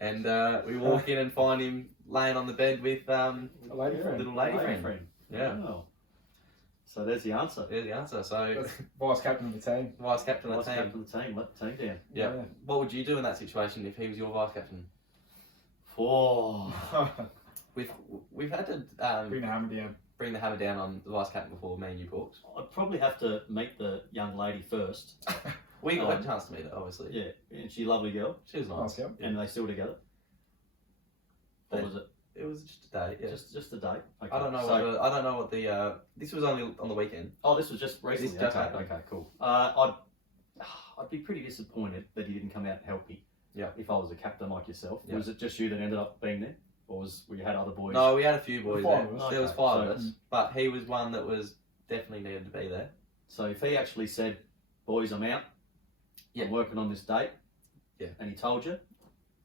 and we walk in and find him laying on the bed with A lady friend. little lady friend. Yeah. Oh. So there's the answer. There's the answer. So That's vice captain of the team. vice captain of Vice the team. captain of the team. Let the team down. Yeah. What would you do in that situation if he was your vice captain? Oh. We've had to Bring the hammer down. bring the hammer down on the vice captain before, me and you, Porks. I'd probably have to meet the young lady first. We got a chance to meet her, obviously. Yeah, and she's a lovely girl. She was Nice nice. girl. And are they still together? Or was it It was just a date. Yeah. just a date? Okay. I don't know. So, I don't know what the. This was only on the weekend. oh, this was just recently. This just Okay, happened. okay, cool. I'd be pretty disappointed that he didn't come out and help me. Yeah. If I was a captain like yourself, Yeah. was it just you that ended up being there, or we had other boys? No, we had a few boys there. Five of us. There was Okay, 5 so- of us, but he was one that was definitely needed to be there. So if he actually said, "Boys, I'm out. Yeah. I'm working on this date." Yeah. And he told you,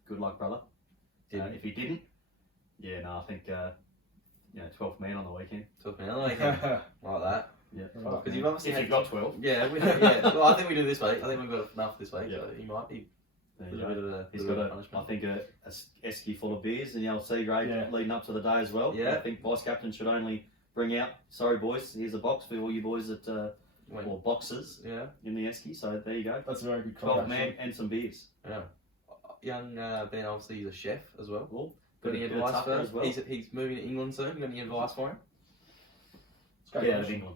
good luck, brother. Didn't If he didn't, yeah, no, I think 12th man on the weekend. took me another weekend like that. Yeah. Because you've obviously If had you've got 12. Yeah, well, I think we do this week. I think we've got enough this week. Yeah. So he might be There a you little go. bit of a He's little got bit of I punishment. think a esky full of beers in the old C grade Yeah. leading up to the day as well. Yeah. I think vice captain should only bring out, sorry boys, here's a box for all you boys that When- or boxes yeah, in the esky. So there you go. That's a very good 12 call. man and some beers. yeah. Young Ben, obviously, he's a chef as well. Well, Got any bit of advice tucker for as him? well. He's moving to England soon. Got any advice for him? Get out of England.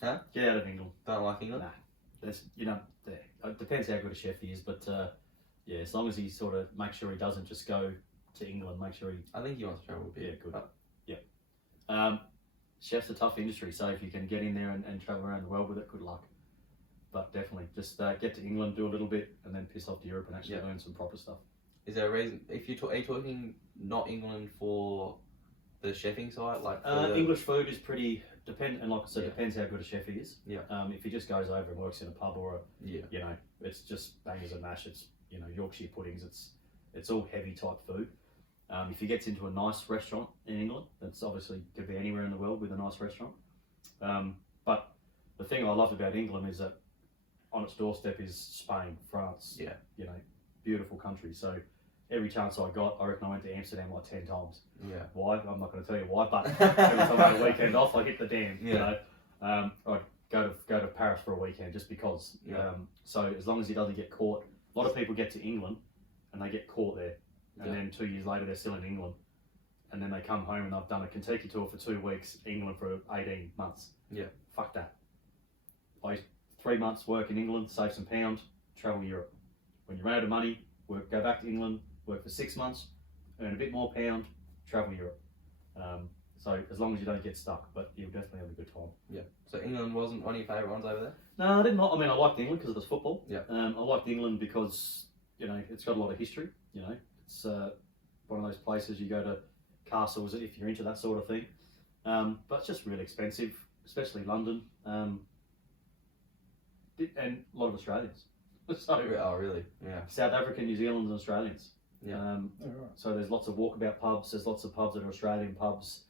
Huh? Get out of England. Don't like England. Nah. There's, it depends how good a chef he is, but yeah, as long as he sort of makes sure he doesn't just go to England, make sure he. I think he wants to travel a bit. Yeah, good. But Chef's a tough industry, so if you can get in there and travel around the world with it, good luck. But definitely, just get to England, do a little bit, and then piss off to Europe and actually Yeah. learn some proper stuff. Is there a reason? If are you talking not England for the chefing side, like English food is pretty and like I said, Yeah. depends how good a chef he is. Yeah. If he just goes over and works in a pub or yeah, you know, it's just bangers and mash. It's Yorkshire puddings. It's all heavy type food. If he gets into a nice restaurant in England, that's obviously could be anywhere in the world with a nice restaurant. But the thing I love about England is that on its doorstep is Spain, France. Yeah. Beautiful country. So every chance I got, I reckon I went to Amsterdam like 10 times. yeah, Why? I'm not going to tell you why, but every time I had a weekend off, I hit the dam. Yeah. I'd go to Paris for a weekend just because. Yeah. So as long as he doesn't get caught, a lot of people get to England and they get caught there, and Yeah. then 2 years later they're still in England, and then they come home and they've done a Kentucky tour for 2 weeks, England for 18 months. Yeah. Fuck that. 3 months work in England, save some pound, travel Europe. When you run out of money, go back to England, work for 6 months, earn a bit more pound, travel Europe. So as long as you don't get stuck, but you'll definitely have a good time. yeah. So England wasn't one of your favourite ones over there? No, I didn't. I mean, I liked England because it was football. Yeah. I liked England because it's got a lot of history. It's one of those places you go to castles if you're into that sort of thing. But it's just really expensive, especially London. And a lot of Australians. So Oh, really? Yeah. South African, New Zealand, and Australians. Yeah. Yeah, right. So there's lots of walkabout pubs. There's lots of pubs that are Australian pubs.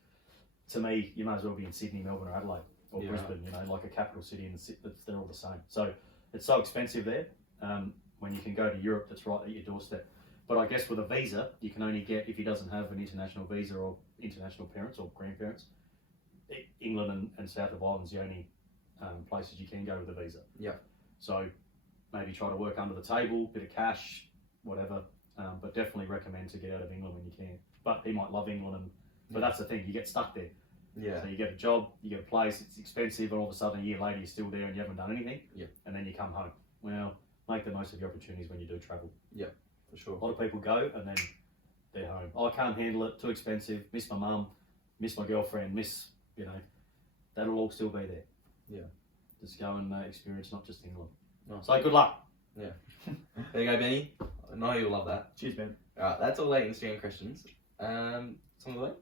To me, you might as well be in Sydney, Melbourne, or Adelaide, or Yeah. Brisbane. Like a capital city, and they're all the same. So it's so expensive there. When you can go to Europe, that's right at your doorstep. But I guess with a visa, you can only get if he doesn't have an international visa or international parents or grandparents. England and South of Ireland's the only places you can go with a visa. Yeah. So maybe try to work under the table, bit of cash, whatever. But definitely recommend to get out of England when you can. But he might love England, but that's the thing, you get stuck there. Yeah. So you get a job, you get a place, it's expensive, and all of a sudden a year later you're still there and you haven't done anything. Yeah. And then you come home. Well, make the most of your opportunities when you do travel. For sure. A lot of people go and then they're home. Oh, I can't handle it, too expensive, miss my mum, miss my girlfriend, that'll all still be there. Yeah. Just go and experience not just England. Nice. So good luck. There you go, Benny. I know you'll love that. Cheers, Ben. Alright, that's all late Instagram questions. Song of the week?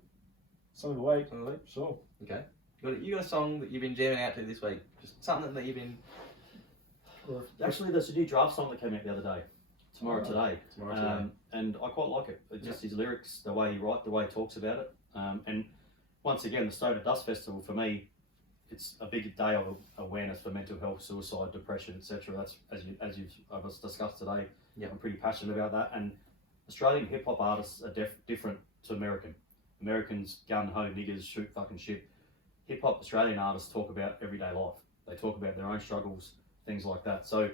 Song of the week. Song of the week? Sure. Okay. You got a song that you've been jamming out to this week? Just something that you've been... Actually, there's a new draft song that came out the other day. Tomorrow today. Tomorrow And I quite like it. It's just his lyrics, the way he writes, the way he talks about it. And once again, the Stone at Dust Festival, for me, it's a big day of awareness for mental health, suicide, depression, etc. That's as you've discussed today. Yeah. I'm pretty passionate about that. And Australian hip hop artists are different to American. Americans gun ho niggers shoot fucking shit. Hip hop Australian artists talk about everyday life. They talk about their own struggles, things like that. So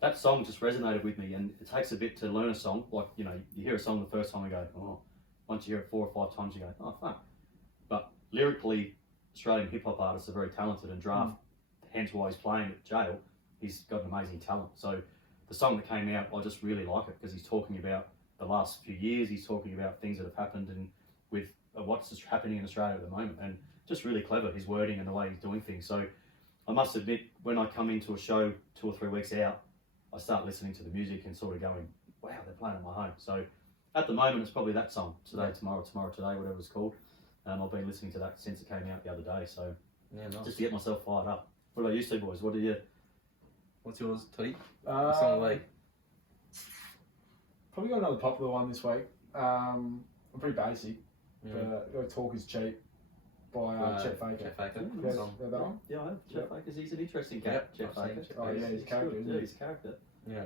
that song just resonated with me, and it takes a bit to learn a song. Like you hear a song the first time and go, oh. Once you hear it 4 or 5 times, you go, oh fuck. But lyrically, Australian hip hop artists are very talented, and Draft, hence why he's playing at jail, he's got an amazing talent. So the song that came out, I just really like it because he's talking about the last few years, he's talking about things that have happened and with what's just happening in Australia at the moment, and just really clever, his wording and the way he's doing things. So I must admit, when I come into a show 2 or 3 weeks out, I start listening to the music and sort of going, wow, they're playing at my home. So at the moment, it's probably that song, Today, Tomorrow, Tomorrow, Today, whatever it's called. I've been listening to that since it came out the other day, so Yeah, nice. just to get myself fired up. What about you two boys? What do you... What's yours, Toddy? Song of the week? Probably got another popular one this week. I'm pretty basic, but Talk is Cheap by Chet Faker. Chet Faker. Yeah, Yes, Song. that one? Yeah, I have Chet Faker. He's an interesting Yep, character, Chet I've seen Faker. Chet Oh, yeah, his character, good. isn't Yeah, he? his character. Yeah.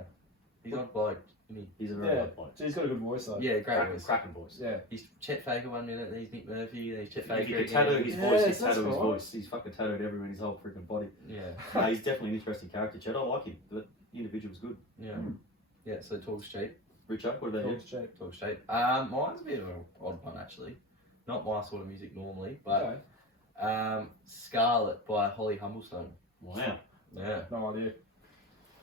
He's odd bloke, isn't He's a very Yeah, odd bloke. so he's got a good voice though. he? Yeah, great voice. Cracking voice. Yeah. He's Chet Faker 1 minute, then he's Nick Murphy, then he's Chet Faker If you could again. tattoo his Yeah, voice, he'd that's tattoo his right. voice. He's fucking tattooed everywhere in his whole freaking body. Yeah. He's definitely an interesting character, Chet. I like him. The individual's good. Yeah. Yeah, so Talk's cheap. Richo, what about you? Talk is Cheap. Talk's cheap. Mine's a bit of an odd one actually. Not my sort of music normally, but Scarlet by Holly Humblestone. Wow. Yeah. No idea.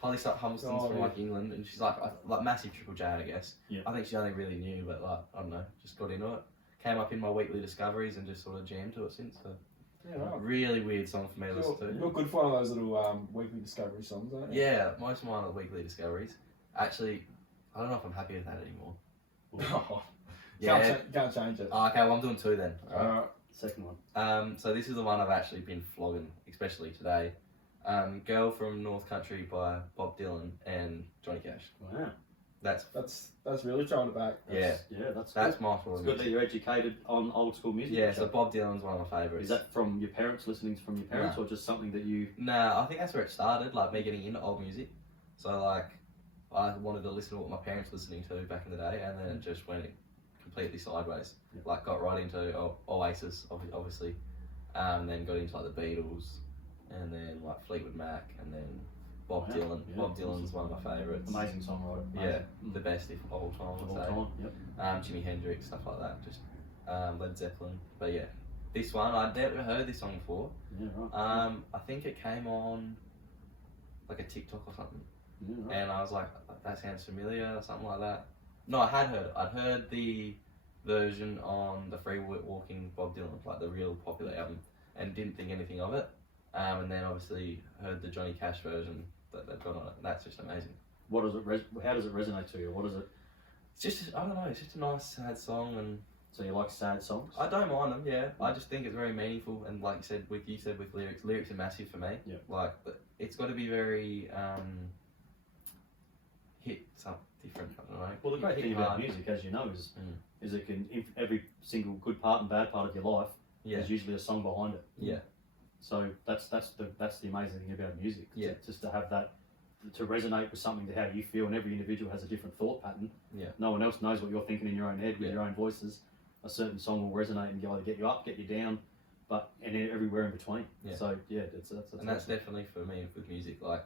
Holly Humblestone's Oh, from yeah. like England, and she's like massive Triple J, I guess. Yeah. I think she only really knew, but like I don't know, just got into it. Came up in my weekly discoveries and just sort of jammed to it since. So Yeah, right. really weird song for me to listen to. You're good for one of those little weekly discovery songs, aren't you? Yeah, most of mine are weekly discoveries. Actually, I don't know if I'm happy with that anymore. Oh, Yeah. can't change it. Oh, okay, well, I'm doing 2 then. Alright. Second one. So this is the one I've actually been flogging, especially today. Girl from North Country by Bob Dylan and Johnny Cash. Wow. That's really throwing it back. That's my sort It's of good that music. you're educated on old school music. Yeah, so Bob Dylan's one of my favourites. Is that from your parents, listening from your parents, or just something that you... Nah, I think that's where it started, like me getting into old music. So like, I wanted to listen to what my parents were listening to back in the day, and then it just went completely sideways. Yeah. Like got right into Oasis, obviously, then got into like the Beatles, and then like Fleetwood Mac, and then Bob Wow. Dylan. Yeah. Bob Dylan's one of my favourites. Amazing songwriter. Yeah, the best of all time, Of I'd all say. time, yep. Jimi Hendrix, stuff like that. Just Led Zeppelin. But yeah, this one I'd never heard this song before. Yeah, right. I think it came on like a TikTok or something, Yeah, right. and I was like, that sounds familiar, or something like that. No, I had heard it. I'd heard the version on the Free Walking Bob Dylan, like the real popular album, and didn't think anything of it. And then obviously heard the Johnny Cash version that they've got on it. That's just amazing. What does it? How does it resonate to you? What is it? It's just, I don't know, it's just a nice sad song, and So you like sad songs? I don't mind them, yeah. I just think it's very meaningful, and like you said with lyrics are massive for me. Yeah. Like, it's got to be very hit something different. I don't know. Well, the great Hit thing about hard. music, as you know, is it can every single good part and bad part of your life. Yeah. There's usually a song behind it. Yeah. So that's the amazing thing about music. Yeah. Just to have that, to resonate with something to how you feel, and every individual has a different thought pattern. Yeah. No one else knows what you're thinking in your own head with Yeah. your own voices. A certain song will resonate and either get you up, get you down, and everywhere in between. Yeah. So yeah, that's And that's awesome. definitely for me with music. Like,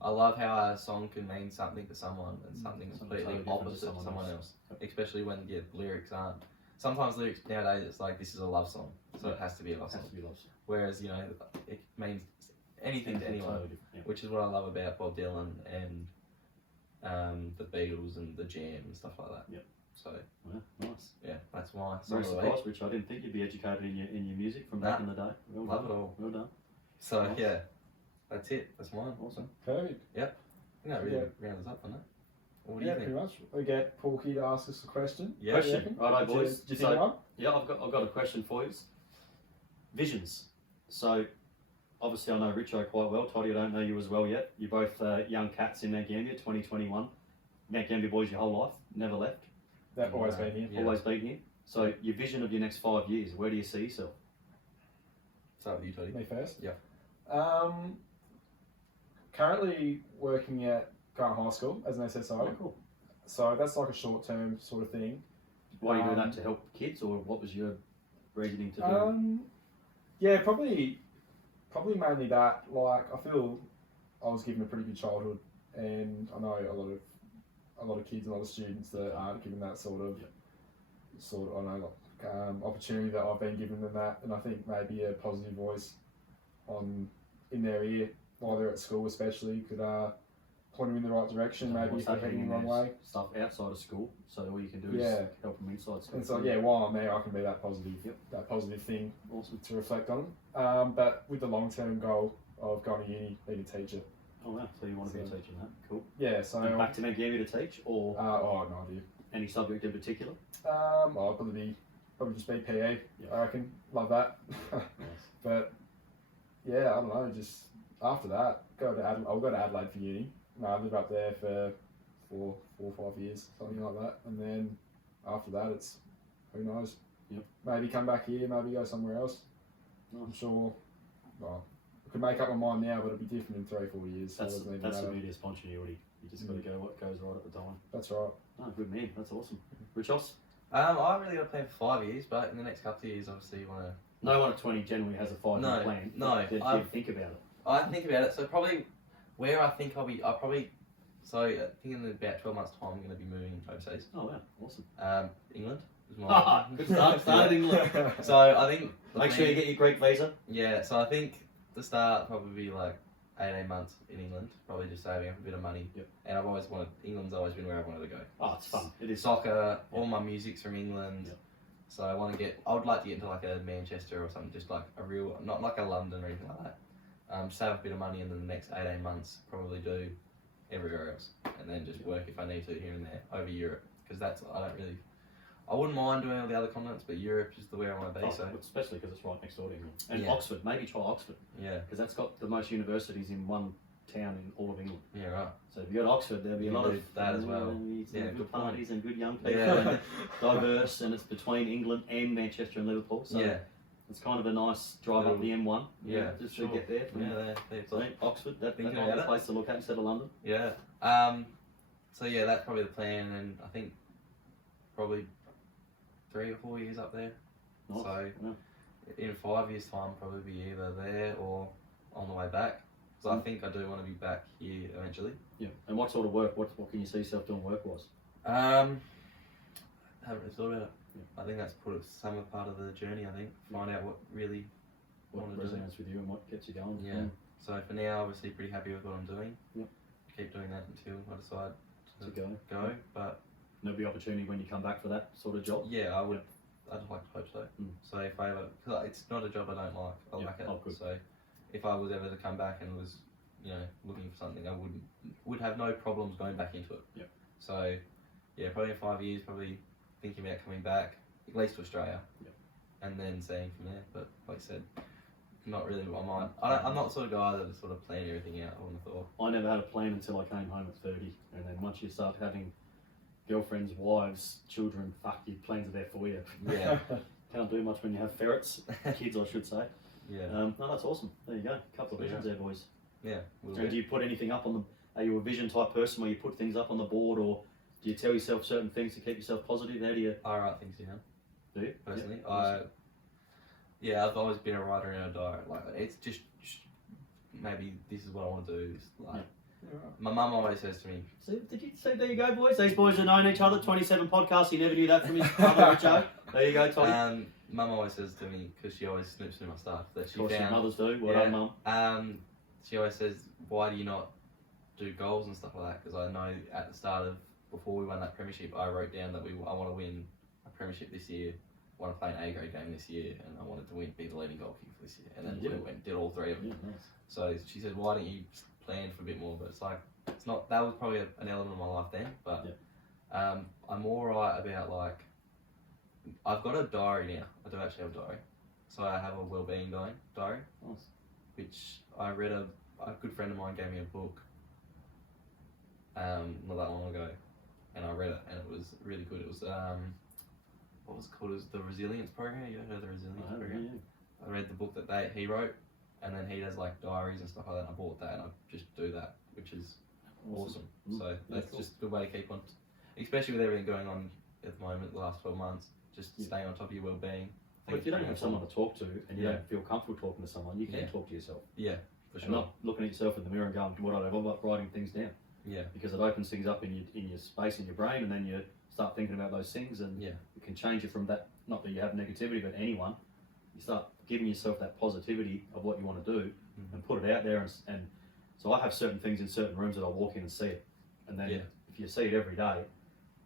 I love how a song can mean something to someone and something Something completely totally different to opposite to someone someone else. else. Especially when lyrics aren't. Sometimes lyrics nowadays, it's like, this is a love song, so it has to be a love It song. has to be love. Whereas, you know, it means anything to anyone. Totally different, yeah. Which is what I love about Bob Dylan and the Beatles and the Jam and stuff like that. Yep. So Yeah, nice. yeah, that's my Very song of the week. surprised, Rich. I didn't think you'd be educated in your music from back in the day. Well Love done. it all. Well done. So Nice. yeah, that's it. That's mine. Awesome. Perfect. I think that really Yeah. rounds us up on that. What do Yeah, you pretty think? much. We get Porky to ask us a question. Yeah. Question. Righto, boys. Do you So- think one? Yeah, I've got a question for you. Visions. So, obviously, I know Richo quite well. Toddy, I don't know you as well yet. You're both young cats in Mount Gambier, 2021. Mount Gambier boys your whole life, never left, They've always been here. Yeah. always been here. So, your vision of your next 5 years, where do you see yourself? Start with you, Toddy. Me first? Yeah. Currently working at Grant High School as an SSO. Cool. So that's like a short-term sort of thing. Why are you doing that, to help kids, or what was your reasoning to do? Yeah, probably mainly that. Like, I feel I was given a pretty good childhood, and I know a lot of kids and a lot of students that aren't given that sort of I don't know, opportunity that I've been given them that, and I think maybe a positive voice in their ear while they're at school, especially, could point them in the right direction. Maybe What's if they're happening heading the in wrong their way. stuff outside of school, so all you can do Yeah. is help them inside school. And so yeah, while I'm there, I can be that positive, Yep. that positive thing Awesome. to reflect on. But with the long-term goal of going to uni, being a teacher. Oh wow, so you want to be a So- teacher, huh? Cool. Yeah, so And back to Mount Gambier to teach, or no idea. any subject in particular? I'll probably just be PE. Yeah. I reckon. Love that. Nice. But yeah, I don't know. Just after that, I'll go to Adelaide for uni. No, I live up there for 4 or 5 years, something like that. And then after that, it's who knows. Yep. Maybe come back here. Maybe go somewhere else. Nice. I'm sure. Well, I could make up my mind now, but it'll be different in 3 or 4 years. So it That's doesn't even the matter. beauty of spontaneity. You just got to go what goes right at the time. That's right. Oh, good man. That's awesome. Richos? I really got a plan for 5 years, but in the next couple of years, obviously, you want to. No one at 20 generally has a 5-year No, plan. no, Did you I've- think about it? I think about it. So probably where I think I think in about 12 months' time, I'm going to be moving overseas. Oh wow, awesome. England is my. Good start. Start in England. So I think. the Make sure plan- you get your Greek visa. Yeah, so I think the start probably be like 18 months in England, probably just saving up a bit of money. Yep. And England's always been where I wanted to go. Oh, it's fun. It is. Soccer, all my music's from England. Yep. So I would like to get into like a Manchester or something, just like a real, not like a London or anything like that. Save a bit of money and then the next 18 months probably do everywhere else. And then just work if I need to here and there over Europe. because I wouldn't mind doing all the other continents, but Europe is the way I want to be. So especially because it's right next door to England. And Yeah. Oxford, maybe try Oxford, yeah, because that's got the most universities in one town in all of England. yeah, right. So if you go to Oxford, there'll be a You lot can of do that as well. some Yeah, good good point. parties and good young people. Yeah. Diverse, and it's between England and Manchester and Liverpool. So Yeah, it's kind of a nice drive up the M1. Yeah, just sure. to get there. From so, Oxford, that Thinking might be a about it. place to look at instead of London. yeah. So yeah, that's probably the plan, and I think probably 3 or 4 years up there. Nice. So Yeah. in 5 years' time, probably be either there or on the way back. So I think I do want to be back here eventually. Yeah. And what sort of work? What can you see yourself doing work-wise? Haven't really thought about it. Yeah. I think that's some part of the journey. I think find out what really What wanna do. resonates with you and what gets you going? Yeah. So for now, obviously, pretty happy with what I'm doing. Yep. Keep doing that until I decide To to go. go. But There'll be opportunity when you come back for that sort of job. yeah, I would. I'd like to hope so. Mm. So if I ever, cause it's not a job I don't like. I Yeah. like it. Oh, good. So if I was ever to come back and was, looking for something, I would have no problems going back into it. Yeah. So yeah, probably in 5 years, probably thinking about coming back at least to Australia. Yeah. And then seeing from there. But like I said, not really what I might. I'm not the sort of guy that sort of plan everything out. I wouldn't have thought. I never had a plan until I came home at 30, and then once you start having girlfriends, wives, children, your plans are there for you. Yeah. Can't do much when you have ferrets, kids, I should say. Yeah. No, that's awesome. There you go. Couple of So, visions there, boys. Yeah. We'll And do you put anything up on the? Are you a vision type person where you put things up on the board, or do you tell yourself certain things to keep yourself positive? How do you? I write things down. Do you? Personally, Yeah. I've always been a writer in a diary. Like it's just maybe this is what I want to do. It's like my mum always says to me, See, did you see? There you go, boys. These boys have known each other 27 podcasts. He never knew that from his brother, Richo. There you go, Toddy. Mum always says to me, because she always snoops through my stuff that Of she course, your found. mothers do. Well Yeah. done, Mum. She always says, why do you not do goals and stuff like that? Because I know at the start of before we won that premiership, I wrote down that I want to win a premiership this year. I want to play an A grade game this year, and I wanted to be the leading goalkeeper this year. And then You we did. went and did all three of them. Yeah, nice. So she said, why don't you plan for a bit more? But it's like, it's not, that was probably an element of my life then, but I'm alright about like, I've got a diary now. I do actually have a diary. So I have a wellbeing diary, Nice. which I read a good friend of mine gave me a book not that long ago, and I read it, and it was really good. It was, what was it called? It was the Resilience Program. You ever heard of the Resilience Program? Yeah. I read the book that he wrote, and then he does like diaries and stuff like that, and I bought that, and I just do that, which is awesome. Mm. So Yeah, that's cool. just a good way to keep on, especially with everything going on at the moment, the last 12 months, just staying on top of your well-being. But if you don't have someone to talk to and you Yeah. don't feel comfortable talking to someone, you can Yeah. talk to yourself. Yeah, for And sure. not looking at yourself in the mirror and going, what I love, writing things down. Yeah, Because it opens things up in your space in your brain, and then you start thinking about those things, and Yeah. it can change you from that. Not that you have negativity, but anyone, you start giving yourself that positivity of what you want to do, and put it out there. And so I have certain things in certain rooms that I walk in and see it, and then if you see it every day,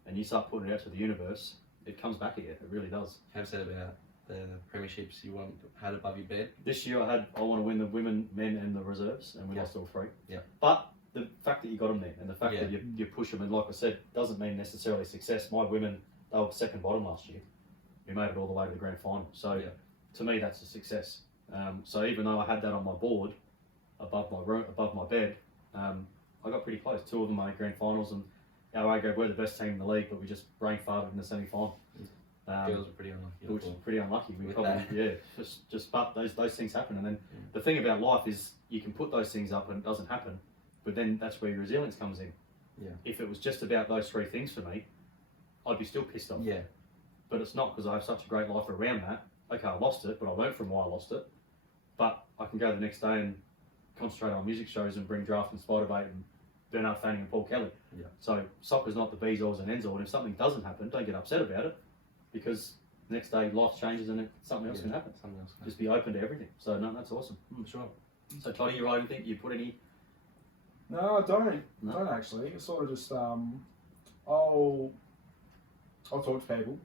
and you start putting it out to the universe, it comes back at you. It really does. have said about the premierships you had above your bed. This year I want to win the women, men, and the reserves, and we lost all three. Yeah. But the fact that you got them there, and the fact Yeah. that you push them, and like I said, doesn't mean necessarily success. My women, they were second bottom last year. We made it all the way to the grand final. So Yeah. to me, that's a success. So even though I had that on my board, above my room, above my bed, I got pretty close. Two of them made grand finals, and our A grade were the best team in the league, but we just brain farted in the semi final. Girls were pretty unlucky. Which is pretty unlucky. We With probably, that. but those things happen. And then the thing about life is you can put those things up and it doesn't happen, but then that's where your resilience comes in. Yeah. If it was just about those three things for me, I'd be still pissed off. Yeah. But it's not, because I have such a great life around that. Okay, I lost it, but I learned from why I lost it. But I can go the next day and concentrate on music shows and bring Draft and Spiderbait and Bernard Fanning and Paul Kelly. Yeah. So soccer's not the bees, alls and ends all. And if something doesn't happen, don't get upset about it, because the next day life changes and something else can happen. Something else. Just be open to everything. So no, that's awesome. Sure. So Toddy, you write anything? You put any? No, I don't. No? Don't actually. It's sort of just I'll talk to people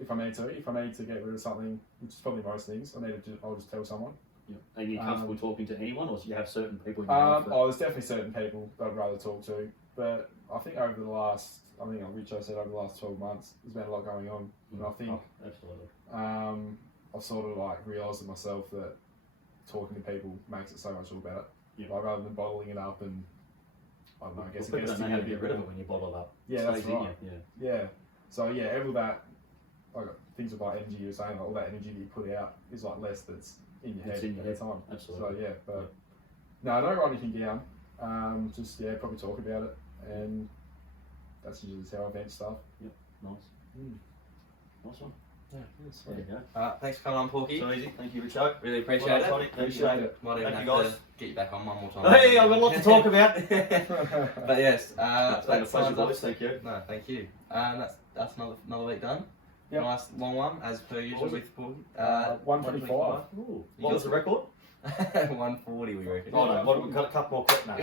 if I need to. If I need to get rid of something, which is probably most things, I'll just tell someone. Yeah. Are you comfortable talking to anyone, or do you have certain people in your life? Oh, there's definitely certain people that I'd rather talk to. But I think over the last, Richo said over the last 12 months, there's been a lot going on. And I think absolutely. I've sort of like realised in myself that talking to people makes it so much all better. Yeah. Like rather than bottling it up and, I don't know, I guess People don't know how to get rid of it when you bottle it up. Yeah, It that's stays in right. you, yeah. Yeah. So yeah, all that, like things about energy you were saying, like all that energy that you put out is like less that's in your It's head in your at head. the time. Absolutely. So yeah, but no, I don't write anything down. Just probably talk about it, and that's usually just how I vent stuff. Nice. Mm. Nice one. Yeah, There you go. Thanks for coming on, Porky. So easy. Thank you, Richo. Really appreciate Well it. done, Toddy. Appreciate it. Might even Thank have you, to guys. get you back on one more time. Hey, I've got a lot to talk about. But yes, It's been a that pleasure, signs boys. off. Thank you. No, thank you. That's another week done. Yep. Nice long one, as per usual with Porky. 125. Ooh. You What was got- the record? 140, we reckon. Oh, no. We've got a couple more quick now.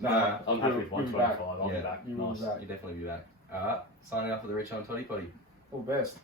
No, I'm happy with you'll be 125. back. I'll Yeah. be back. You will Nice. be back. You'll definitely be back. Alright, signing off with the Richo Toddy Poddy. All the best.